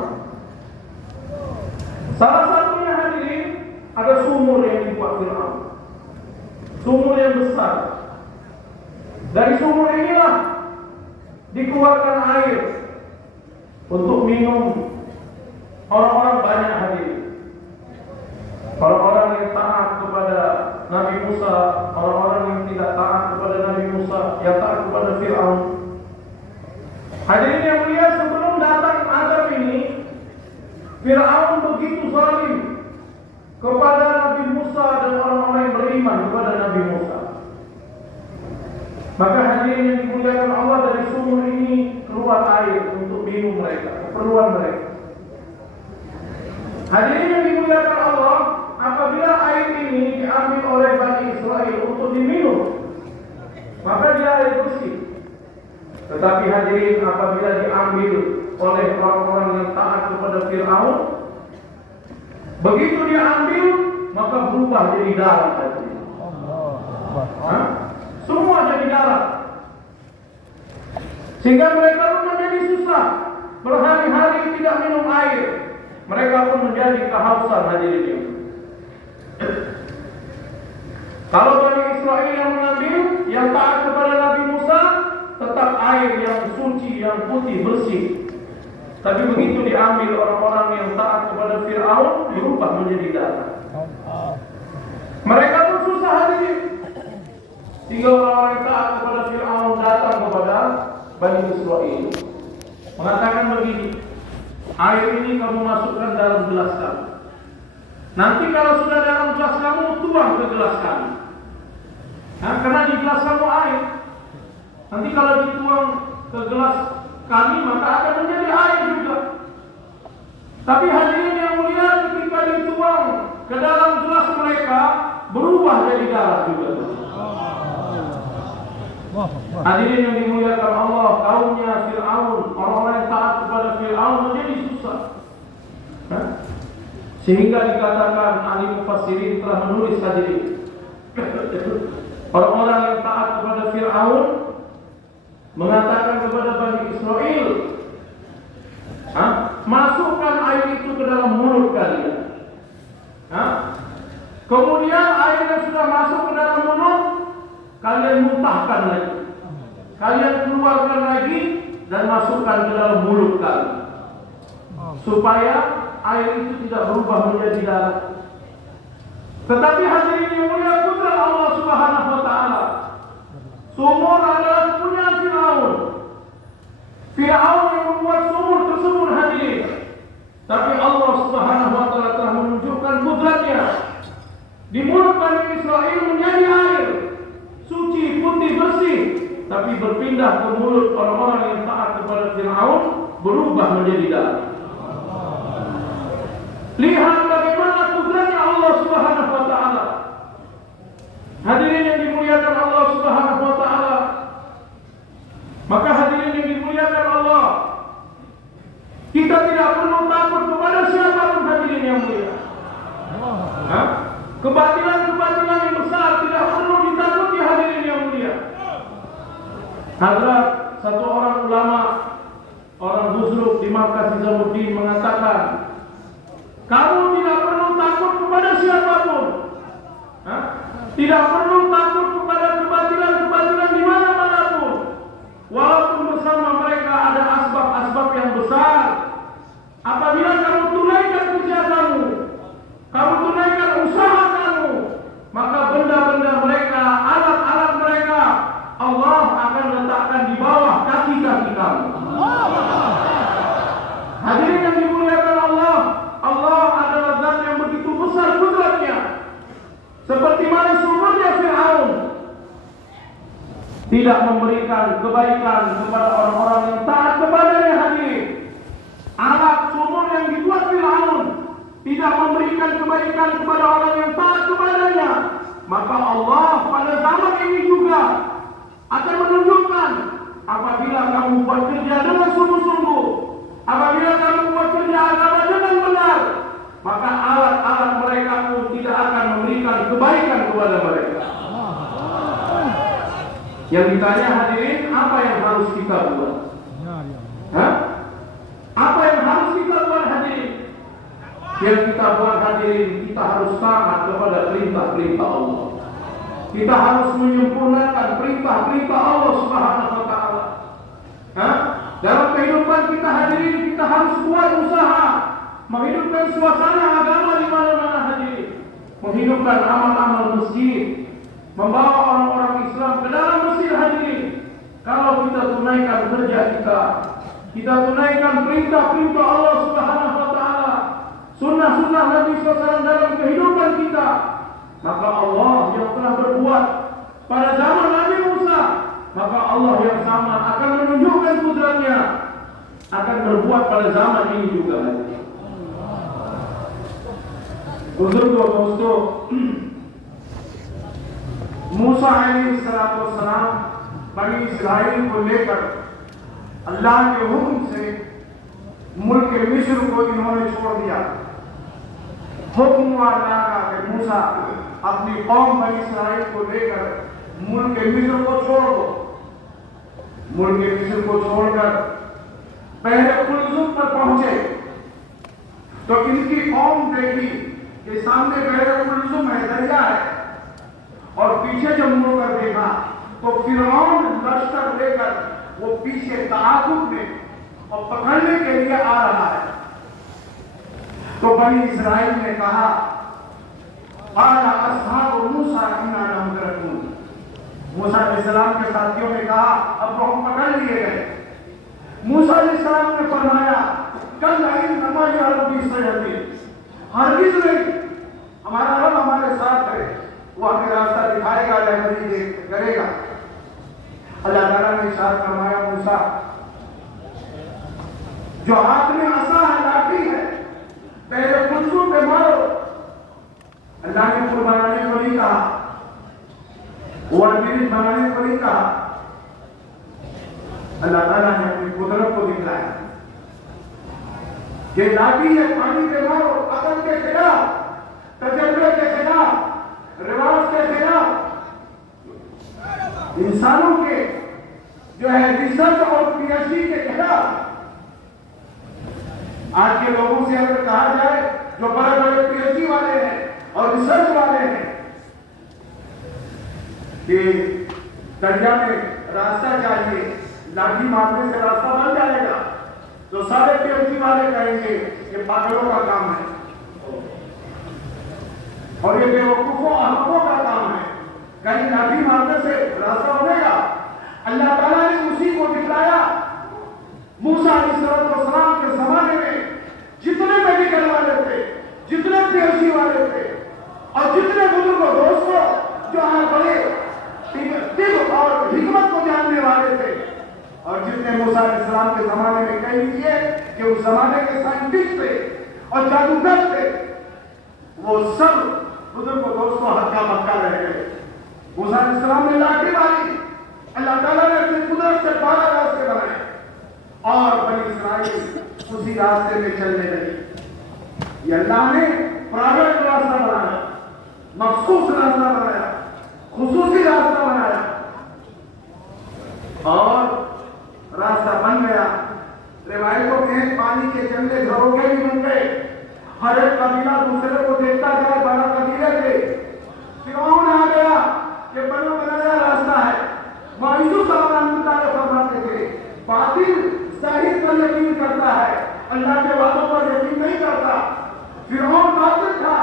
Salah satunya, hadirin, ada sumur yang dibuat Fir'aun. Sumur yang besar. Dari sumur inilah dikeluarkan air untuk minum orang-orang banyak, hadirin. Orang-orang yang taat kepada Nabi Musa, orang-orang yang tidak taat kepada Nabi Musa, yang taat kepada Fir'aun. Hadirin yang mulia, sebelum datang azab ini, Fir'aun begitu zalim kepada Nabi Musa dan orang-orang yang beriman kepada Nabi Musa. Maka hadirin yang dimuliakan Allah, dari sumur ini keluar air untuk minum mereka, keperluan mereka. Hadirin yang dimuliakan Allah, apabila air ini diambil oleh Bani Israel untuk diminum, maka dia air bersih. Tetapi hadirin, apabila diambil oleh orang-orang yang taat kepada Fir'aun, begitu dia ambil, maka berubah jadi darah, hadirin. Semua jadi darah. Sehingga mereka pun menjadi susah, berhari-hari tidak minum air. Mereka pun menjadi kehausan, hadirin. Kalau Bani Israel yang mengambil, yang taat kepada Nabi Musa, tetap air yang suci, yang putih, bersih. Tapi begitu diambil orang-orang yang taat kepada Fir'aun, berubah menjadi darah. Mereka pun susah, hadirin. Sehingga orang-orang yang taat kepada Fir'aun datang kepada Bani Israel, mengatakan begini, air ini kamu masukkan dalam gelas kamu. Nanti kalau sudah dalam gelas kamu, tuang ke gelas kami. Karena di gelas kamu air. Nanti kalau dituang ke gelas kami, maka akan menjadi air juga. Tapi hadirin yang mulia, ketika dituang ke dalam gelas mereka, berubah jadi darah juga. Hadirin yang dimuliakan Allah, kaumnya Fir'aun, orang-orang yang taat kepada Fir'aun menjadi susah. Sehingga dikatakan, ahli mufassirin telah menulis, hadirin, orang-orang yang taat kepada Fir'aun mengatakan kepada Bani Israel, masukkan air itu ke dalam mulut kalian. Kemudian air yang sudah masuk ke dalam mulut, kalian muntahkan lagi, kalian keluarkan lagi dan masukkan ke dalam mulut kalian, supaya air itu tidak berubah menjadi darah. Tetapi hadirin yang mulia, putra Allah Subhanahu wa taala, sumur adalah kepunyaan Fir'aun. Fir'aun yang membuat sumur tersebut, hadirin. Tapi Allah Subhanahu wa taala telah menunjukkan kudratnya. Di mulut Bani Israel menjadi air suci, putih, bersih. Tapi berpindah ke mulut orang-orang yang taat kepada Fir'aun, berubah menjadi darah. Lihat bagaimana kudratnya Allah Subhanahu wa taala. Hadirin yang dimuliakan Allah Subhanahu wa taala. Maka hadirin yang dimuliakan Allah, kita tidak perlu takut kepada siapapun, hadirin yang mulia. Kebatilan-kebatilan yang besar tidak perlu ditakuti, hadirin yang mulia. Hadrat satu orang ulama, orang Buzruk di Makkah Nizamuddin mengatakan, kamu tidak perlu takut kepada siapapun. Tidak perlu takut kepada kebatilan-kebatilan di mana-mana pun. Walaupun bersama mereka ada asbab apabila kamu tunaikan kerja kamu tunaikan usaha kamu, maka benda-benda mereka, alat-alat mereka, Allah akan letakkan di bawah kaki-kaki kamu. Hadirin yang dimuliakan Allah, Allah adalah zat yang begitu besar kudratnya. Seperti mana sumbernya Fir'aun tidak memberikan kebaikan kepada orang-orang yang taat kepadanya. Hadirin, alat sumur yang dibuat Fir'aun tidak memberikan kebaikan kepada orang yang taat kepadanya, maka Allah pada zaman ini juga akan menunjukkan, apabila kamu buat kerja dengan sungguh-sungguh, apabila kamu buat kerja agama dengan benar, maka alat-alat mereka pun tidak akan memberikan kebaikan kepada mereka. Yang ditanya hadirin, apa yang harus kita buat? Apa yang harus kita buat hadirin? Yang kita buat hadirin, kita harus taat kepada perintah-perintah Allah. Kita harus menyempurnakan perintah-perintah Allah Subhanahu wa Ta'ala. Dalam kehidupan kita hadirin, kita harus buat usaha menghidupkan suasana agama di mana-mana hadirin, menghidupkan amal-amal masjid, membawa orang-orang Islam ke dalam masjid hadirin. Kalau kita tunaikan kerja kita tunaikan perintah-perintah Allah Subhanahu wa Ta'ala, sunnah-sunnah Nabi SAW dalam kehidupan kita, maka Allah yang telah berbuat pada zaman Nabi Musa, maka Allah yang sama akan menunjukkan kudratnya, akan berbuat pada zaman ini juga. दोस्तों, मूसा अलैहिस्सलाम बनी इस्राइल को लेकर अल्लाह के हुक्म से मुल्क मिस्र को इन्होंने छोड़ दिया। हुक्म हुआ अल्लाह का कि मूसा अपनी कौम बनी इस्राइल को लेकर मुल्क मिस्र को छोड़ दो। मुल्क मिस्र को छोड़कर पहले कुलजुम पर पहुंचे तो इनकी कौम देखी कि सामने पहले कुलजुम है, दरिया है, और पीछे जब मुड़कर देखा तो फिरौन लश्कर लेकर वो पीछे ताकुब में और पकड़ने के लिए आ रहा है। तो बनी इस्राइल ने कहा, आला अस्हाब मूसा इन्ना लमुदरकून। मूसा अलैहिस्सलाम के साथियों ने कहा, अब तो हम पकड़ लिए गए। मूसा अलैहिस्सलाम ने फरमाया, कल नहीं नमाज अरबी सयदी, हरगिज़ नहीं, हमारा रब हमारे साथ है, वो हमें रास्ता दिखाएगा, रहमती करेगा। अल्लाह ताला ने इरशाद फरमाया, मूसा जो हाथ में असा है, लाठी है, पहले कुल्सुम पे मारो। अल्लाह ने फूल बनाने को नहीं कहा, वो अंग्रेज बनाने को नहीं कहा। अल्लाह ताला ने अपनी कुदरत को दिखलाया। ये लाठी है, पानी पे मारो, अकल के खिलाफ, तजर्बे के खिलाफ, रिवाज के खिलाफ, इंसानों के जो है रिसर्च और पीएचडी के खिलाफ। आज के लोगों से अगर कहा जाए जो बड़े बड़े पीएचडी वाले हैं और रिसर्च वाले हैं कि दरिया में रास्ता चाहिए, लाठी मारने से रास्ता बन जाएगा, तो सारे पीएचडी वाले कहेंगे कि पागलों का काम है और ये बेवकूफों अहमकों का काम है, कहीं लाठी मारने से रास्ता बनेगा। अल्लाह ताला ने उसी को दिखलाया। मूसा अलैहिस्सलाम के जमाने में जितने मेडिकल वाले थे, जितने पीएचडी वाले थे और जितने बुजुर्ग दोस्तों जो बड़े तिब और हिकमत को जानने वाले थे, और जितने मूसा अलैहिस्सलाम के जमाने में कह लीजिए कि उस जमाने के साइंटिस्ट थे और जादूगर थे, वो सब बुजुर्ग दोस्तों हक्का बक्का रह गए। मूसा अलैहिस्सलाम ने लाठी मारी, अल्लाह ताला ने अपनी कुदरत से 12 रास्ते बनाए और बनी इस्राइल उसी रास्ते में चलने लगी। ये अल्लाह ने प्राइवेट रास्ता बनाया, मखसूस रास्ता बनाया, खुसूसी रास्ता बनाया और रास्ता बन गया। रिवायतों में पानी के चंदे झरोखे भी बन गए। हर एक कबीला दूसरे को देखता जाए, 12 कबीले थे। फिरौन आ गया, ये बना बनाया रास्ता है। मायूस फरमाते थे, बातिल जाहिर पर यकीन करता है, अल्लाह के वादों पर यकीन नहीं करता। फिरौन काफिर था,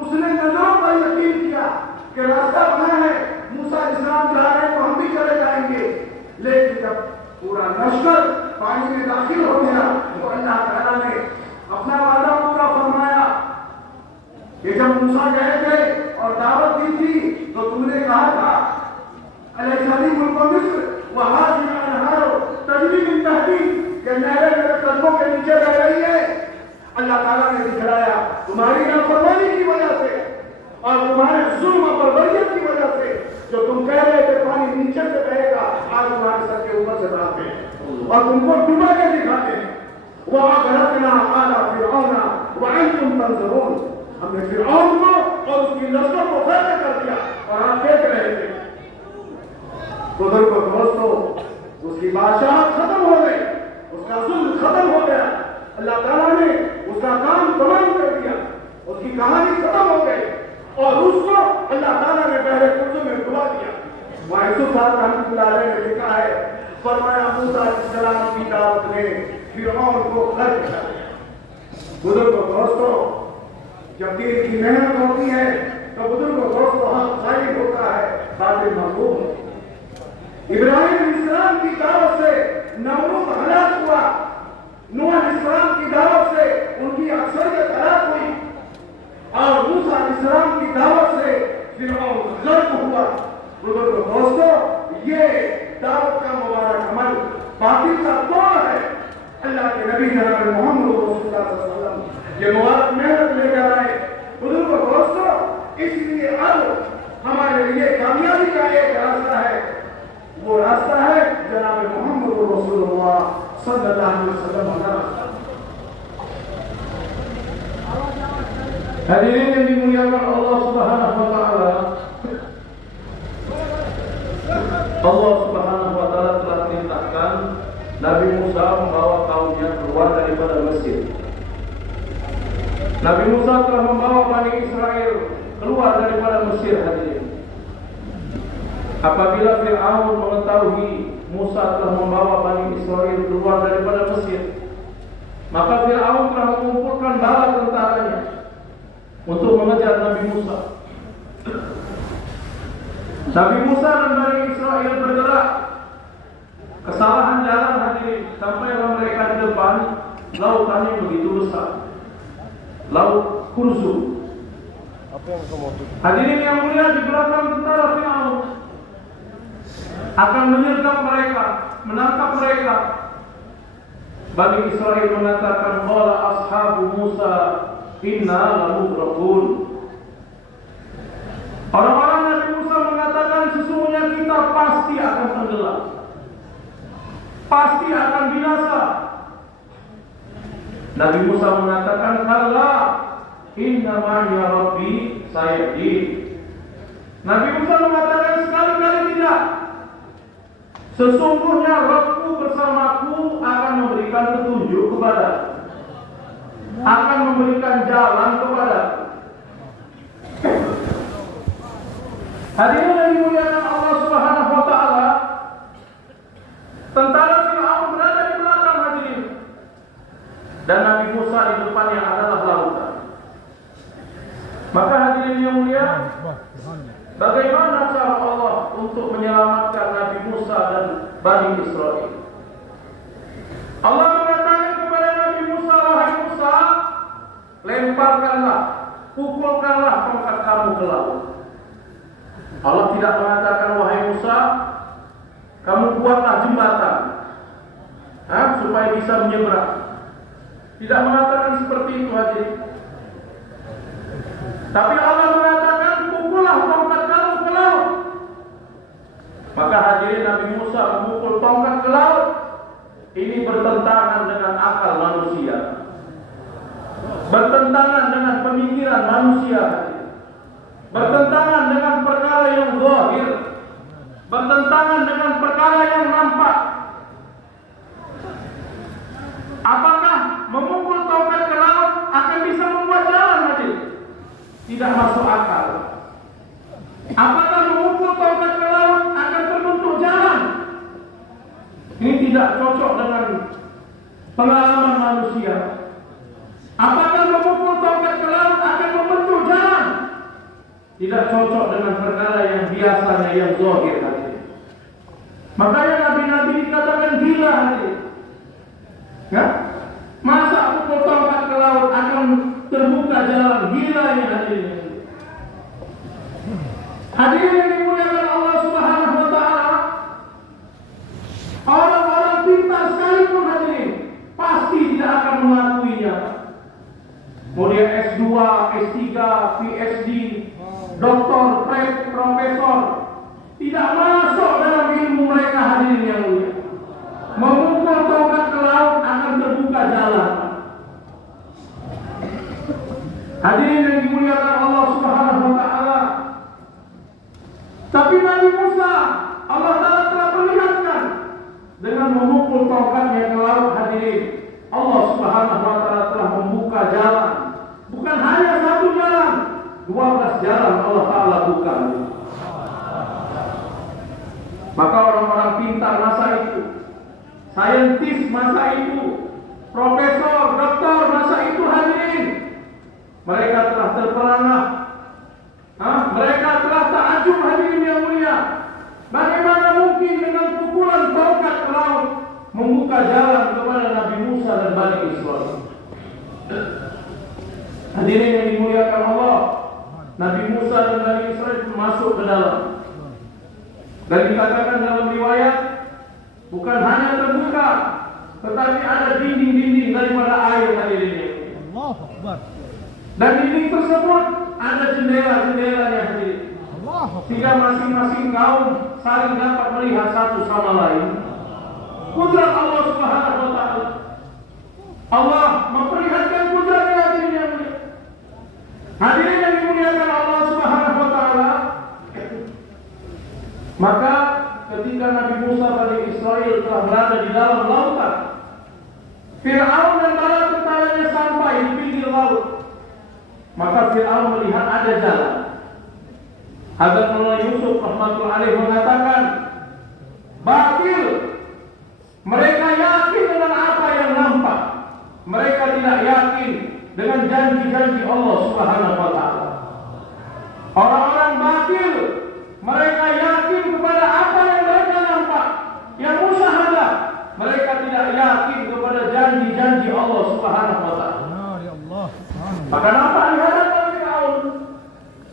उसने नजरों पर यकीन किया कि रास्ता बना है, मूसा इस्लाम जा रहे हैं तो हम भी चले जाएंगे। लेकिन जब पूरा लश्कर पानी में दाखिल हो गया तो अल्लाह ताला ने अपना वादा पूरा फरमाया कि जब मूसा गए थे और दावत दी थी तो तुमने कहा था कि नहरें मेरे कदमों के नीचे बह रही है। अल्लाह ताला ने दिखलाया तुम्हारी नाफरमानी की वजह से और तुम्हारे जुल्म और बरबरियत की वजह से जो तुम कह रहे थे पानी नीचे से बहेगा, आज तुम्हारे सर के ऊपर से बहाते हैं और तुमको डुबा के दिखाते हैं। वह अगरकना आला फिरौना व अंतुम तंजुरून, हमने फिरौन को और उसकी लश्कर को खत्म कर दिया और आप देख रहे थे। उधर को दोस्तों उसकी बादशाह खत्म हो गई, उसका जुल्म खत्म हो गया, अल्लाह ताला ने उसका काम तमाम कर दिया, उसकी कहानी खत्म हो गई और उसको अल्लाह ताला ने पहले कुर्सों में डुबा दिया। वहाँ यूसुफ रहमतुल्लाह अलैह ने लिखा है, फरमाया मूसा अलैहिस्सलाम की दावत ने फिरौन को खत्म कर दिया। बुजुर्गों दोस्तों, जब दीन की मेहनत होती है तो बुजुर्गों दोस्तों हक जाहिर होता है, बातें महबूब होती है। इब्राहिम इस्लाम की दावत से नमरूद हलाक हुआ, नूह इस्लाम की दावत से उनकी अक्सरियत हलाक हुई और मूसा इस्लाम की दावत से फिरौन गर्क हुआ। बुजुर्गों दोस्तों, ये दावत का मुबारक अमल बातिल का तोड़ है। अल्लाह के नबी जनाब मोहम्मद रसूलुल्लाह सल्लल्लाहु अलैहि वसल्लम ये मुबारक मेहनत लेकर आए। बुजुर्गों दोस्तों, इसलिए अब हमारे लिए कामयाबी का एक रास्ता है, वो रास्ता है जनाब मोहम्मद रसूलुल्लाह सल्लल्लाहु अलैहि वसल्लम का रास्ता। Hadirin yang dimuliakan Allah Subhanahu wa taala. Allah Subhanahu wa taala telah perintahkan Nabi Musa membawa kaumnya keluar daripada Mesir. Nabi Musa telah membawa Bani Israel keluar daripada Mesir, hadirin. Apabila Fir'aun mengetahui Musa telah membawa Bani Israel keluar daripada Mesir, maka Fir'aun telah mengumpulkan bala tentaranya untuk mengejar Nabi Musa. Nabi Musa dan Bani Israel bergerak. Kesalahan jalan, hadirin, sampailah mereka di depan lautan yang begitu besar, Laut Kurzum. Hadirin yang mulia, di belakang tentara Fir'aun akan menyergap mereka, menangkap mereka. Bani Israel mengatakan, qala ashabu Musa inna lamudrakun. Orang-orang Nabi Musa mengatakan sesungguhnya kita pasti akan tenggelam, pasti akan binasa. Nabi Musa mengatakan, kalla inna ma'iya rabbi sayahdi. Nabi Musa mengatakan sekali-kali tidak. Sesungguhnya Rabbku bersamaku akan memberikan petunjuk kepada, akan memberikan jalan kepada. Hadirin yang dimuliakan Allah Subhanahu wa taala, tentara Fir'aun berada di belakang, hadirin, dan Nabi Musa di depannya adalah lautan. Maka hadirin yang mulia, bagaimana cara Allah untuk menyelamatkan Nabi Musa dan Bani Israel? Allah mengatakan kepada Nabi Musa, wahai Musa, lemparkanlah, pukulkanlah tongkat kamu ke laut. Allah tidak mengatakan, wahai Musa, kamu buatlah jembatan supaya bisa menyeberang. Tidak mengatakan seperti itu, hadirin. Tapi Allah mengatakan, pukullah tongkat kamu ke laut. Maka hadirin, Nabi Musa memukul tongkat ke laut. Ini bertentangan dengan akal manusia, bertentangan dengan pemikiran manusia, bertentangan dengan perkara yang zahir, bertentangan dengan perkara yang nampak. Apakah memukul tongkat ke laut akan bisa membuat jalan, hadirin? Tidak masuk akal. Apakah memukul tongkat ke laut akan terbentuk jalan? Ini tidak cocok dengan pengalaman manusia. manusia. Apakah memukul tongkat ke laut akan membentuk jalan? Tidak cocok dengan perkara yang biasanya yang zahir tadi. Makanya nabi-nabi dikatakan gila tadi. Ya? Masa pukul tongkat ke laut akan terbuka jalan? Gila ini hadirin. Hadirin yang dimuliakan Allah Subhanahu wa taala. Orang-orang pintar sekalipun hadirin pasti tidak akan mengakuinya. Mau dia S2, S3, PhD, doktor, profesor, tidak masuk dalam ilmu mereka hadirin yang mulia. Memukul tongkat ke laut akan terbuka jalan. Hadirin yang dimuliakan Allah Subhanahu wa taala. Tapi Nabi Musa, Allah Ta'ala telah perlihatkan dengan memukul tongkatnya ke laut hadirin. Allah Subhanahu wa taala telah membuka jalan. Bukan hanya satu jalan, 12 jalan Allah Ta'ala buka. Maka orang-orang pintar masa itu, saintis masa itu, profesor, doktor masa itu hadirin, mereka telah terperangah. Mereka telah takjub hadirin yang mulia. Bagaimana mungkin dengan pukulan tongkat ke laut membuka jalan kepada Nabi Musa dan Bani Israel? Hadirin yang dimuliakan Allah, Nabi Musa dan Bani Israel masuk ke dalam. Dan dikatakan dalam riwayat, bukan hanya terbuka, tetapi ada dinding-dinding daripada air hadirin. Allahu Akbar. Dan dinding tersebut ada jendela-jendelanya hadirin. Sehingga masing-masing kaum saling dapat melihat satu sama lain. Kudrat Allah Subhanahu wa taala. Allah memperlihatkan kudratnya hadirin yang mulia. Hadirin yang dimuliakan Allah Subhanahu wa taala. Maka ketika Nabi Musa Bani Israel telah berada di dalam lautan, Fir'aun dan bala tentaranya sampai di pinggir laut. Maka Fir'aun melihat ada jalan. Hadrat Maulana Yusuf rahmatullahi alaihi mengatakan, batil. Mereka yakin dengan apa yang nampak. Mereka tidak yakin dengan janji-janji Allah Subhanahu wa taala. Orang-orang batil, mereka yakin kepada apa yang mereka nampak, yang musyahadah. Mereka tidak yakin kepada janji-janji Allah Subhanahu wa taala. Maka nampak di hadapan Fir'aun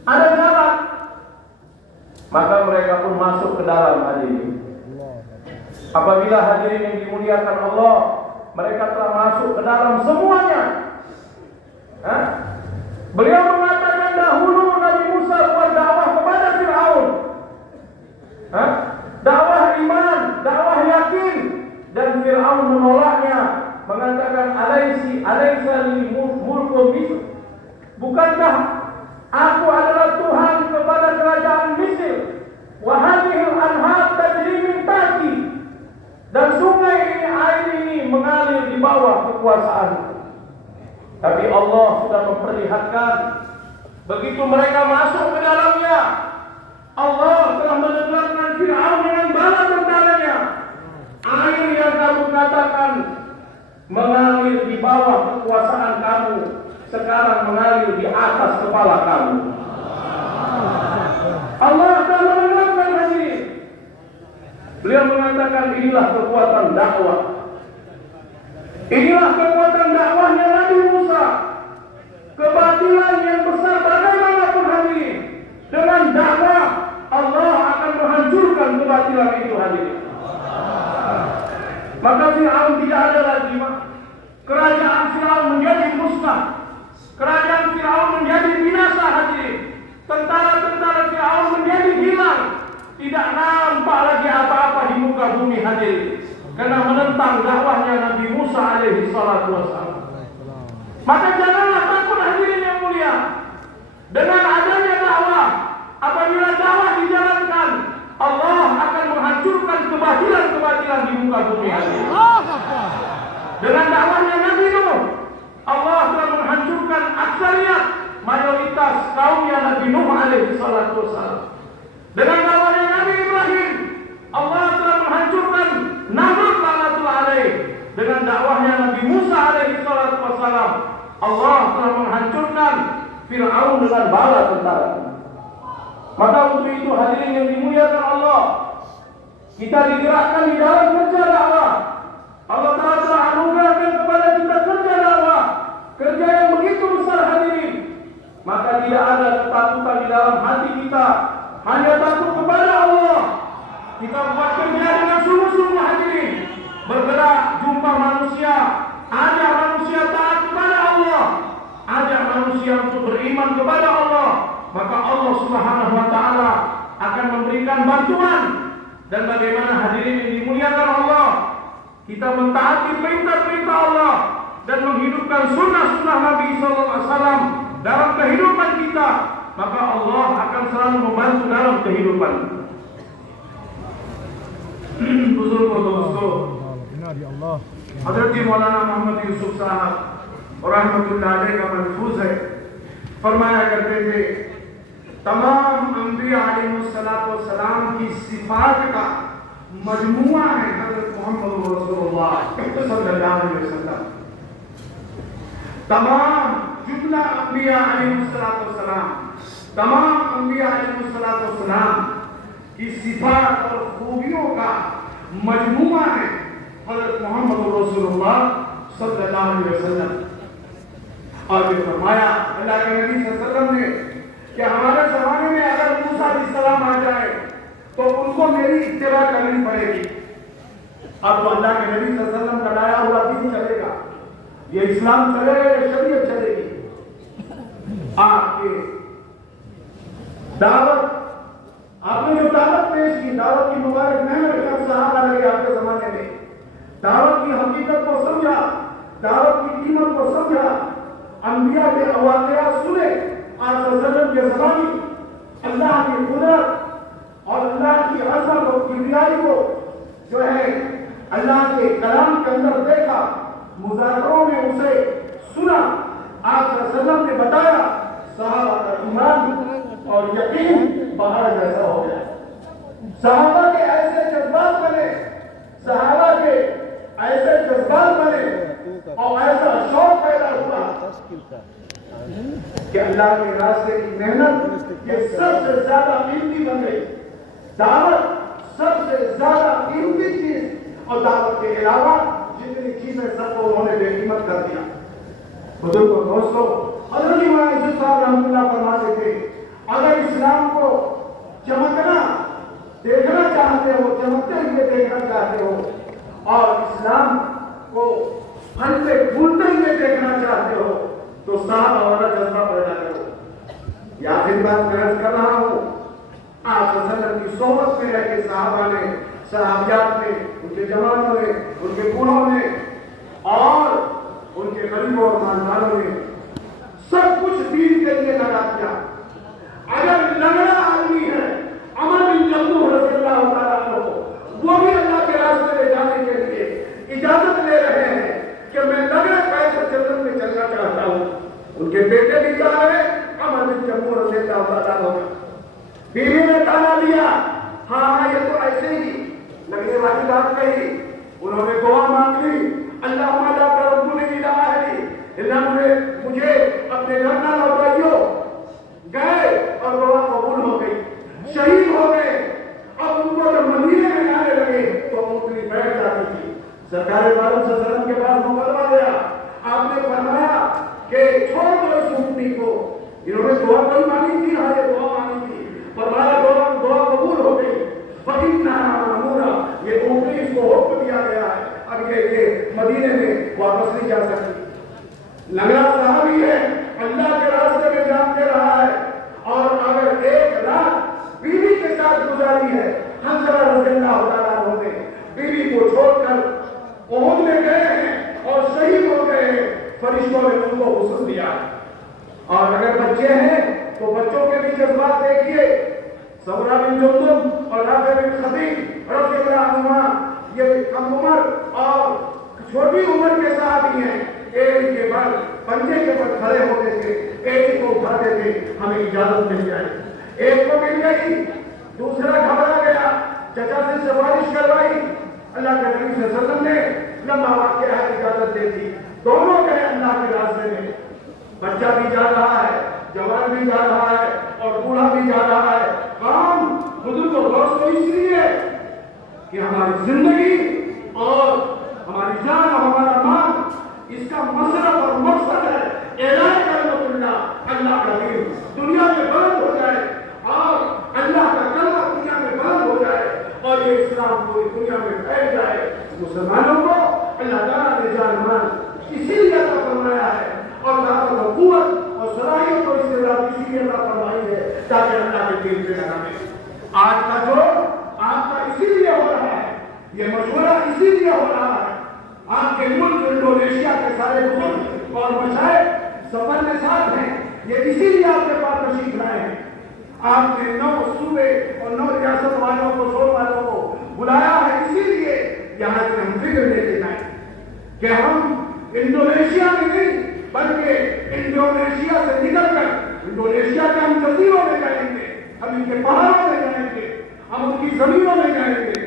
ada jalan. Maka mereka pun masuk ke dalam hadirin. Apabila hadirin yang dimuliakan Allah, mereka telah masuk ke dalam semuanya. Beliau mengatakan dahulu Nabi Musa buat dakwah kepada Fir'aun. Dakwah iman, dakwah yakin, dan Fir'aun menolaknya, mengatakan alaisa li mulku Misr. Bukankah aku adalah Tuhan kepada kerajaan Mesir? Wa hadhihi al-anhar tajri min tahti. Dan sungai ini, air ini mengalir di bawah kekuasaanku. Tapi Allah sudah memperlihatkan, begitu mereka masuk ke dalamnya, Allah telah menegakkan Fir'aun dengan bala tentaranya. Air yang kamu katakan mengalir di bawah kekuasaan kamu, sekarang mengalir di atas kepala kamu. Allah telah menegakkan hadirin. Beliau mengatakan inilah kekuatan dakwah. Inilah kekuatan dakwahnya Nabi Musa. Kebatilan yang besar bagaimanapun hadirin, dengan dakwah Allah akan menghancurkan kebatilan itu hadirin. Maka Fir'aun tidak ada lagi. Kerajaan Fir'aun menjadi musnah. Kerajaan Fir'aun menjadi binasa hadirin. Tentara-tentara Fir'aun menjadi hilang. Tidak nampak lagi apa-apa di muka bumi hadirin. Karena menentang dakwahnya Nabi Musa alaihi salatu wassalam. Maka janganlah takut hadirin yang mulia. Dengan adanya dakwah, apabila dakwah dijalankan, Allah akan menghancurkan kebatilan-kebatilan di muka bumi hadirin. Dengan dakwahnya Nabi Nuh, Allah telah menghancurkan aksariyat mayoritas kaumnya Nabi Nuh alaihi salatu wassalam. Dengan dakwahnya Nabi Ibrahim, Allah telah menghancurkan Namrud laknatullah alaih. Dengan dakwahnya Nabi Musa alaihi salatu wassalam, Allah telah menghancurkan Fir'aun dengan bala tentara. Maka untuk itu hadirin yang dimuliakan Allah, kita digerakkan di dalam kerja dakwah. Allah telah anugerahkan kepada kita kerja dakwah, kerja yang begitu besar hadirin. Maka tidak ada ketakutan di dalam hati kita, hanya takut kepada Allah. Kita buat kerja dengan sungguh-sungguh hadirin, bergerak jumpa manusia, ajak manusia taat kepada Allah, ajak manusia untuk beriman kepada Allah. Maka Allah Subhanahu wa ta'ala akan memberikan bantuan. Dan bagaimana hadirin yang dimuliakan Allah, kita mentaati perintah-perintah Allah dan menghidupkan sunnah-sunnah Nabi SAW dalam kehidupan kita, maka Allah akan selalu membantu dalam kehidupan. Hazrat Maulana Muhammad Yusuf Sahab rahmatullah अलैह का महफूज है, फरमाया करते थे, तमाम अंबिया अलैहिस्सलाम की सिफात का मजमुआ है हज़रत मोहम्मद रसूलुल्लाह सल्लल्लाहु अलैहि वसल्लम। तमाम जुमला अंबिया अलैहिस्सलाम, तमाम अंबिया अलैहिस्सलाम की सिफात और खूबियों का मजमुआ है हज़रत मोहम्मद रसूलुल्लाह सल्लल्लाहु अलैहि वसल्लम। और फिर फरमाया अल्लाह के नबी सल्लल्लाहु अलैहि वसल्लम ने कि हमारे ज़माने में अगर मूसा अलैहिस्सलाम आ जाए तो उनको मेरी इत्तिबा करनी पड़ेगी। अब तो अल्लाह के नबी सल्लल्लाहु अलैहि वसल्लम का लाया हुआ दीन चलेगा, ये इस्लाम चलेगा, ये शरीयत चलेगी। आपके दावत, आपने जो दावत पेश की, दावत की मुबारक मेहनत कब सहाबा लगे आपके ज़माने में, दावत की हकीकत को समझा, दावत की कीमत को समझा, अंबिया के वाक़या सुने, आप सल्लल्लाहु के ज़माने अल्लाह की कुदरत और अल्लाह की अज़मत और किबरियाई को जो है अल्लाह के कलाम के अंदर देखा, मुज़ाकरों में उसे सुना, आप सल्लल्लाहु ने बताया, सहाबा का ईमान और यकीन पहाड़ जैसा हो गया। सहाबा के ऐसे जज्बात बने, सहाबा के ऐसे जज्बात बने और ऐसा शौक पैदा हुआ कि अल्लाह के रास्ते की मेहनत ये सबसे ज्यादा कीमती बन गई। दावत सबसे ज्यादा कीमती चीज, और दावत के अलावा जितनी चीजें सबको उन्होंने बेकीमत कर दिया। बुजुर्गों, दोस्तों, हज़रत इमाम यूसुफ साहब रहमतुल्लाह फरमाते थे, अगर इस्लाम को चमकना देखना चाहते हो, चमकते हुए देखना चाहते हो, और इस्लाम को फलते फूलते हुए देखना चाहते हो, तो साहबा वाला जज्बा पैदा करो। या फिर बात मैं अर्ज कर रहा हूँ, आप सल्लल्लाहु की सोहबत में रह के साहबा ने, सहाबियात ने, उनके जवानों ने, उनके बूढ़ों ने और उनके गरीबों और मालदारों ने सब कुछ दीन के लिए लगा दिया। अगर लंगड़ा आदमी है, अमर बिन जम्मू रज़ियल्लाहु ताला अन्हु, वो भी अल्लाह के रास्ते में जाने के लिए इजाजत ले रहे हैं कि मैं लंगड़े पैर से जन्नत में चलना चाहता हूँ। उनके बेटे भी जा रहे, अमर बिन जम्मू रज़ियल्लाहु ताला अन्हु। बीवी ने ताना दिया, हाँ ये तो ऐसे ही लगने वाली बात कही। उन्होंने दुआ मांग ली, अल्लाह माला तरब्बुनी इला अहली, अल्लाह मुझे अपने घर ना लौटाइयो। गए और दुआ कबूल हो गई, शहीद हो गए। अब उनको जब मदीने में आने लगे तो उनकी बैठ जाती थी। सरकार मालूम सल्लल्लाहु के पास मुकदमा गया, आपने फरमाया कि छोड़ दो इस ऊँटनी को। इन्होंने दुआ कोई मांगी थी, हाँ ये दुआ मांगी थी, फरमाया दुआ कबूल हो गई। ये ऊँटनी इसको हुक्म दिया गया है, अब ये मदीने में वापस नहीं जा सकती। लंगड़ा सहाबी है, अल्लाह के रास्ते में जाते रहा है, और अगर एक रात बीवी के साथ गुजारी है, हंसरा रज़ियल्लाहु ताला अन्हु ने बीवी को छोड़कर ओहद में गए हैं और शहीद हो गए हैं, फरिश्तों ने उनको हुस्न दिया। और अगर बच्चे हैं तो बच्चों के भी जज्बात देखिए, सबरा बिन जुंदुब और राफे बिन खदीज रज़ियल्लाहु अन्हुमा, ये कम उम्र और छोटी उम्र के साहबी हैं। एक के बल पंजे के बल खड़े होते थे, एक को उठाते थे, हमें इजाजत मिल जाए। एक को मिल गई, दूसरा घबरा गया, चचा से सिफारिश करवाई, अल्लाह के नबी सल्लल्लाहु अलैहि वसल्लम ने लम्हा वाक़या है इजाजत देती, दोनों गए अल्लाह के रास्ते में। बच्चा भी जा रहा है, जवान भी जा रहा है और बूढ़ा भी जा रहा है। काम हुजूर को गौर तो इसलिए कि हमारी जिंदगी और हमारी जान और हमारा माल इसका मसरफ और मकसद है ऐलान कलमतुल्लाह, अल्लाह का दीन दुनिया में बुलंद हो जाए और अल्लाह का कलमा दुनिया में बुलंद हो जाए और ये इस्लाम पूरी दुनिया में फैल जाए। मुसलमानों को अल्लाह ताला ने जान माल इसीलिए अता फरमाया है और ताकत और कुव्वत और सलाहियत और इस्तेदाद इसीलिए अता फरमाई है ताकि अल्लाह के दीन पे लगावे। आज का जो आपका इसीलिए हो रहा है, ये मशवरा इसीलिए हो रहा है। आपके मुल्क इंडोनेशिया के सारे बुजुर्ग और मशाइख सफर में साथ हैं, ये इसीलिए आपके पास तशरीफ लाए हैं। आपने 9 सूबे और 9 रियासत वालों को, 100 वालों को बुलाया है इसीलिए यहाँ से हम फिक्र लेके जाए कि हम इंडोनेशिया में नहीं बल्कि इंडोनेशिया से निकलकर इंडोनेशिया के हम जजीरों में जाएंगे, हम इनके पहाड़ों में जाएंगे, हम उनकी जमीनों में जाएंगे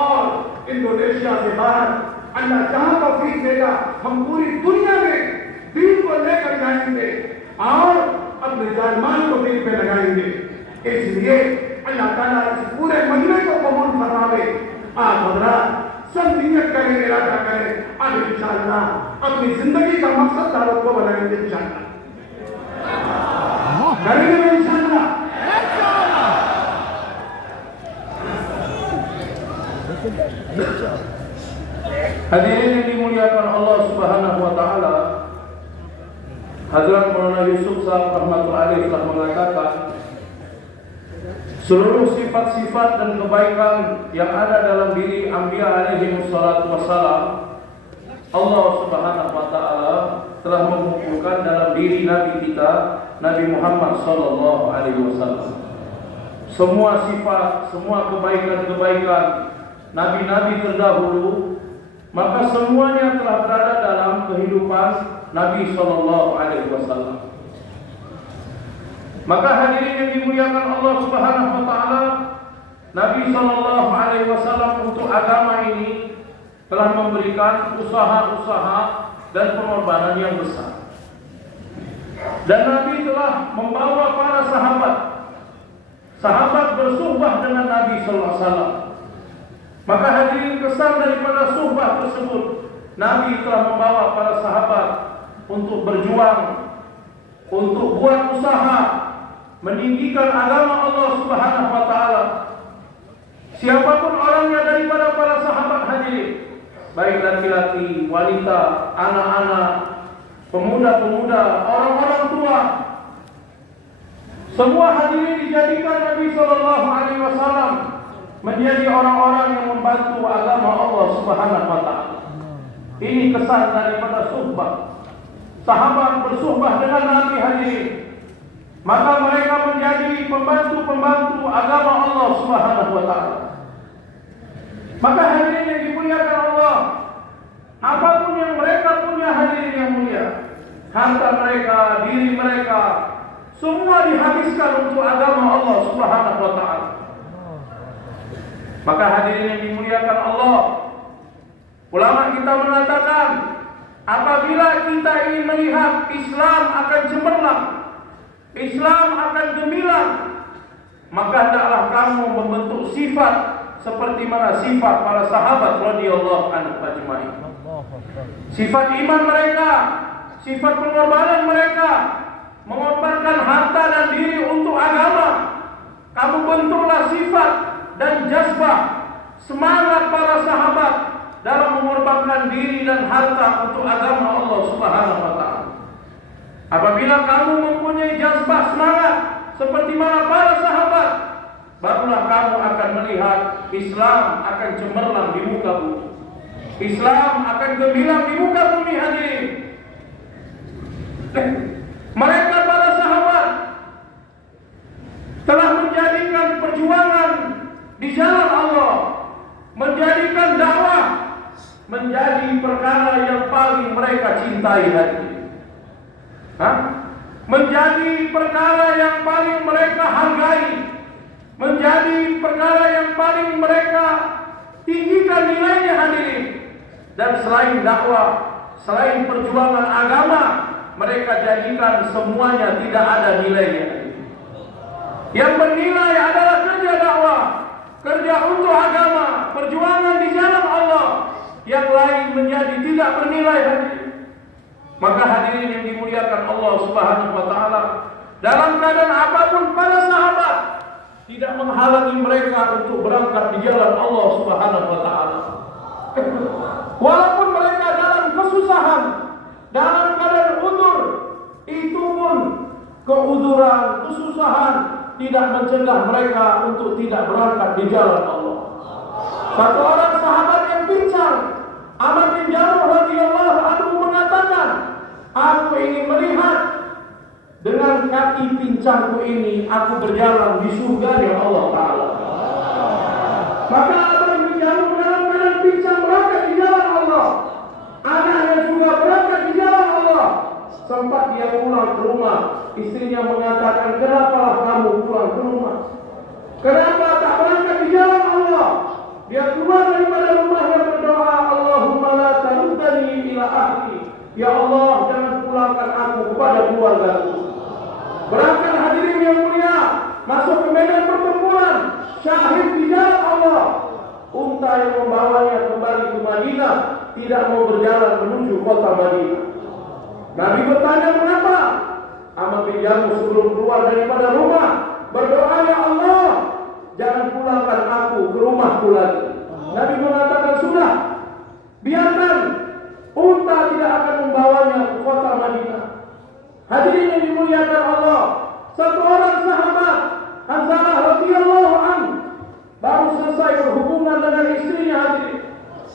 और इंडोनेशिया से बाहर अल्लाह जहां तौफीक देगा हम पूरी दुनिया में दीन को लेकर जाएंगे और अपने जान माल को दीन पे लगाएंगे। इसलिए अल्लाह ताला इस पूरे मजमे को कबूल फरमावे। आप हज़रात सब नियत करें, इरादा करें, अब इंशाअल्लाह अपनी जिंदगी का मकसद दावत को बनाएंगे इंशाअल्लाह, करेंगे इंशाअल्लाह। Hadirin yang dimuliakan Allah Subhanahu wa taala, Hazrat Maulana Yusuf Sahab rahmatullahi alaihi telah mengatakan seluruh sifat-sifat dan kebaikan yang ada dalam diri Anbiya alaihi wassalatu wassalam, Allah Subhanahu wa taala telah mengumpulkan dalam diri Nabi kita Nabi Muhammad sallallahu alaihi wasallam. Semua sifat, semua kebaikan-kebaikan nabi-nabi terdahulu, maka semuanya telah berada dalam kehidupan Nabi sallallahu alaihi wasallam. Maka hadirin yang dimuliakan Allah Subhanahu wa taala, Nabi sallallahu alaihi wasallam untuk agama ini telah memberikan usaha-usaha dan pengorbanan yang besar. Dan Nabi telah membawa para sahabat bersuhbah dengan Nabi sallallahu alaihi wasallam. Maka hadirin kesan daripada suhbah tersebut, Nabi telah membawa para sahabat untuk berjuang, untuk buat usaha meninggikan agama Allah Subhanahu wa taala. Siapapun orangnya daripada para sahabat hadirin, baik laki-laki, wanita, anak-anak, pemuda-pemuda, orang-orang tua, semua hadirin dijadikan Nabi sallallahu alaihi wasallam menjadi orang-orang yang membantu agama Allah Subhanahu wa taala. Ini kesan daripada suhbah. Sahabat bersuhbah dengan Nabi hadirin, maka mereka menjadi pembantu-pembantu agama Allah Subhanahu wa taala. Maka hadirin yang dimuliakan Allah, apapun yang mereka punya hadirin yang mulia, harta mereka, diri mereka, semua dihabiskan untuk agama Allah Subhanahu wa taala. Maka hadirin yang dimuliakan Allah, ulama kita mengatakan, apabila kita ingin melihat Islam akan cemerlang, Islam akan gemilang, maka hendaklah kamu membentuk sifat seperti mana sifat para sahabat radhiyallahu anhum ajma'in. Sifat iman mereka, sifat pengorbanan mereka, mengorbankan harta dan diri untuk agama. Kamu bentuklah sifat dan jazbah semangat para sahabat dalam mengorbankan diri dan harta untuk agama Allah Subhanahu wa taala. Apabila kamu mempunyai jazbah semangat seperti mana para sahabat, barulah kamu akan melihat Islam akan cemerlang di muka bumi. Islam akan gemilang di muka bumi hadirin. Mereka para sahabat telah menjadikan perjuangan di jalan Allah, menjadikan dakwah menjadi perkara yang paling mereka cintai hadirin. Menjadi perkara yang paling mereka hargai, menjadi perkara yang paling mereka tinggikan nilainya hadirin. dan selain dakwah, selain perjuangan agama, mereka jadikan semuanya tidak ada nilainya. Yang bernilai adalah kerja dakwah, kerja untuk agama, perjuangan di jalan Allah. Yang lain menjadi tidak bernilai. Maka hadirin yang dimuliakan Allah Subhanahu wa taala, dalam keadaan apapun para sahabat tidak menghalangi mereka untuk berangkat di jalan Allah Subhanahu wa taala. Walaupun mereka dalam kesusahan, dalam keadaan udzur, itu pun keuzuran, kesusahan tidak mencegah mereka untuk tidak berangkat di jalan Allah. Satu orang sahabat yang pincang, Amr bin Jamuh radhiyallahu anhu mengatakan, aku ingin melihat dengan kaki pincangku ini aku berjalan di surga ya Allah Ta'ala. Maka Amr bin Jamuh dalam keadaan pincang berangkat di jalan Allah. Anaknya juga berangkat di jalan Allah. Sempat dia pulang ke rumah, istrinya mengatakan, kenapa kamu pulang ke rumah? Kenapa tak berangkat di jalan Allah? Dia keluar daripada rumahnya berdoa, Allahumma la taruddani ila ahli. Ya Allah, jangan pulangkan aku kepada keluargaku. Berangkat hadirin yang mulia, masuk ke medan pertempuran, syahid di jalan Allah. Unta yang membawanya kembali ke Madinah tidak mau berjalan menuju kota Madinah. Nabi bertanya mengapa? Amr bin Jamuh sebelum keluar daripada rumah berdoa, ya Allah, jangan pulangkan aku ke rumahku lagi. Nabi mengatakan, sudah, biarkan, unta tidak akan membawanya ke kota Madinah. Hadirin yang dimuliakan Allah, satu orang sahabat, Hanzalah radhiyallahu anhu, baru selesai berhubungan dengan istrinya, hadirin,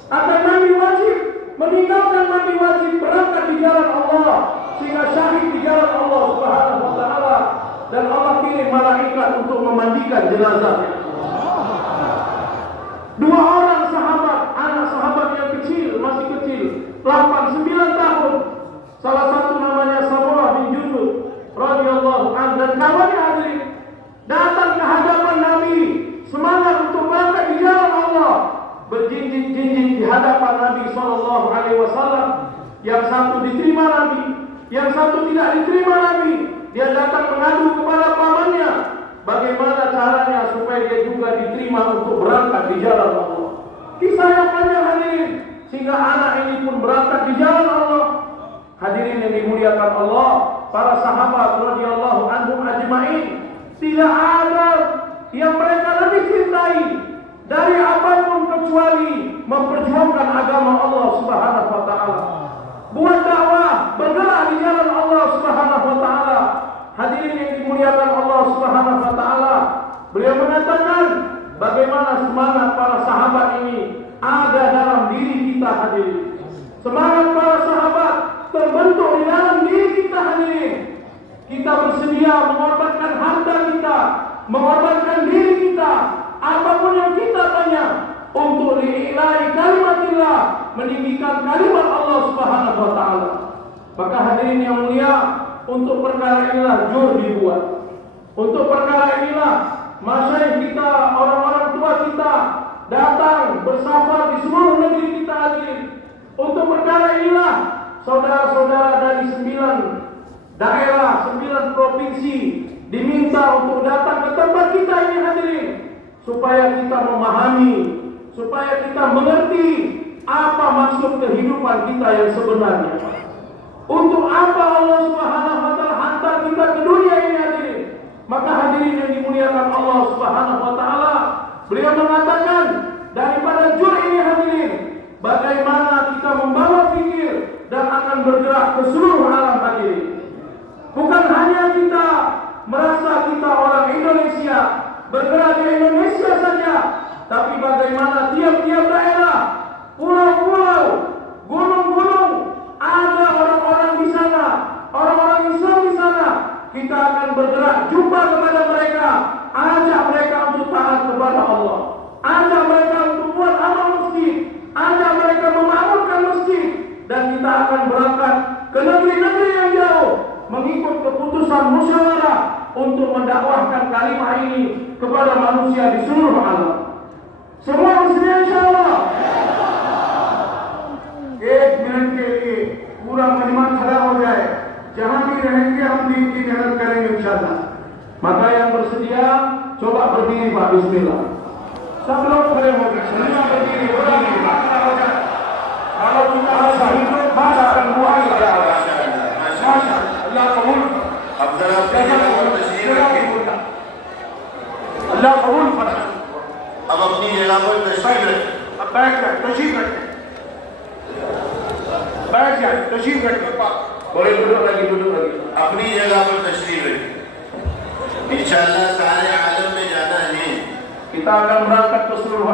akan mandi wajib, meninggalkan mandi wajib, berangkat di jalan Allah, sehingga syahid di jalan Allah Subhanahu wa taala, dan Allah kirim malaikat untuk memandikan jenazahnya. Dua orang sahabat, anak sahabat yang kecil, masih kecil, 8-9 tahun. Salah satu namanya Samurah bin Jundub radhiyallahu anhu dan kawannya, hadirin, datang ke hadapan Nabi, semangat untuk berangkat di jalan Allah, berjinjit-jinjit di hadapan Nabi sallallahu alaihi wasallam. Yang satu diterima Nabi, yang satu tidak diterima Nabi. Dia datang mengadu kepada pamannya, bagaimana caranya supaya dia juga diterima untuk berangkat di jalan Allah. Kisah yang panjang, hadirin, sehingga anak ini pun berangkat di jalan Allah. Hadirin yang dimuliakan Allah, para sahabat radhiyallahu anhum ajma'in, tidak ada yang mereka lebih cintai dari apapun kecuali memperjuangkan agama Allah Subhanahu wa taala. Buat dakwah, bergerak di jalan Allah Subhanahu wa taala. Hadirin yang dimuliakan Allah Subhanahu wa taala, beliau mengatakan bagaimana semangat para sahabat ini ada dalam diri kita, hadirin. Semangat para sahabat terbentuk di dalam diri kita, hadirin. Kita bersedia mengorbankan harta kita, mengorbankan diri kita, apapun yang kita tanya untuk lillahi kalimatillah, meninggikan kalimat Allah Subhanahu wa taala. Maka hadirin yang mulia, untuk perkara inilah jur dibuat. Untuk perkara inilah masyayikh kita, orang-orang tua kita datang bersafar di seluruh negeri kita, hadirin. Untuk perkara inilah saudara-saudara dari 9 daerah, 9 provinsi diminta untuk datang ke tempat kita ini, hadirin, supaya kita memahami, supaya kita mengerti apa maksud kehidupan kita yang sebenarnya. Untuk apa Allah Subhanahu wa taala hantar kita ke dunia ini, hadirin? Maka hadirin yang dimuliakan Allah Subhanahu wa taala, beliau mengatakan daripada jur ini, hadirin, bagaimana kita membawa fikir dan akan bergerak ke seluruh alam, hadirin. Bukan hanya kita merasa kita orang Indonesia, bergerak di Indonesia saja, tapi bagaimana tiap-tiap daerah, pulau-pulau, gunung-gunung, ada orang-orang di sana, orang-orang Islam di sana. Kita akan bergerak jumpa kepada mereka, ajak mereka untuk taat kepada Allah, ajak mereka untuk buat amal masjid, ajak mereka memakmurkan masjid, dan kita akan berangkat ke negeri-negeri yang jauh mengikut keputusan musyawarah untuk mendakwahkan kalimat ini kepada manusia di seluruh alam. Semua muslim insyaallah. दिन की मेहनत करेंगे इंशाल्लाह। Maka yang bersedia coba berdiri Pak, bismillah. सब लोग खड़े हो गए, दुनिया बदली बदली। Kalau kita rasa hidup masa akan buang माशा अल्लाह कबूल अब जरा अपनी जगह पर तशरीफ रखें। अल्लाह कबूल फरमाए। अब अपनी जगह पर तशरीफ रखें। अब बैठ जाए, तशरीफ रखें, बैठ जाए, तशरीफ रखें। Boleh duduk lagi. अपनी जगह पर तशरीफ रखें। इंशाअल्लाह सारे आलम में जाना है। Kita akan berangkat ke seluruh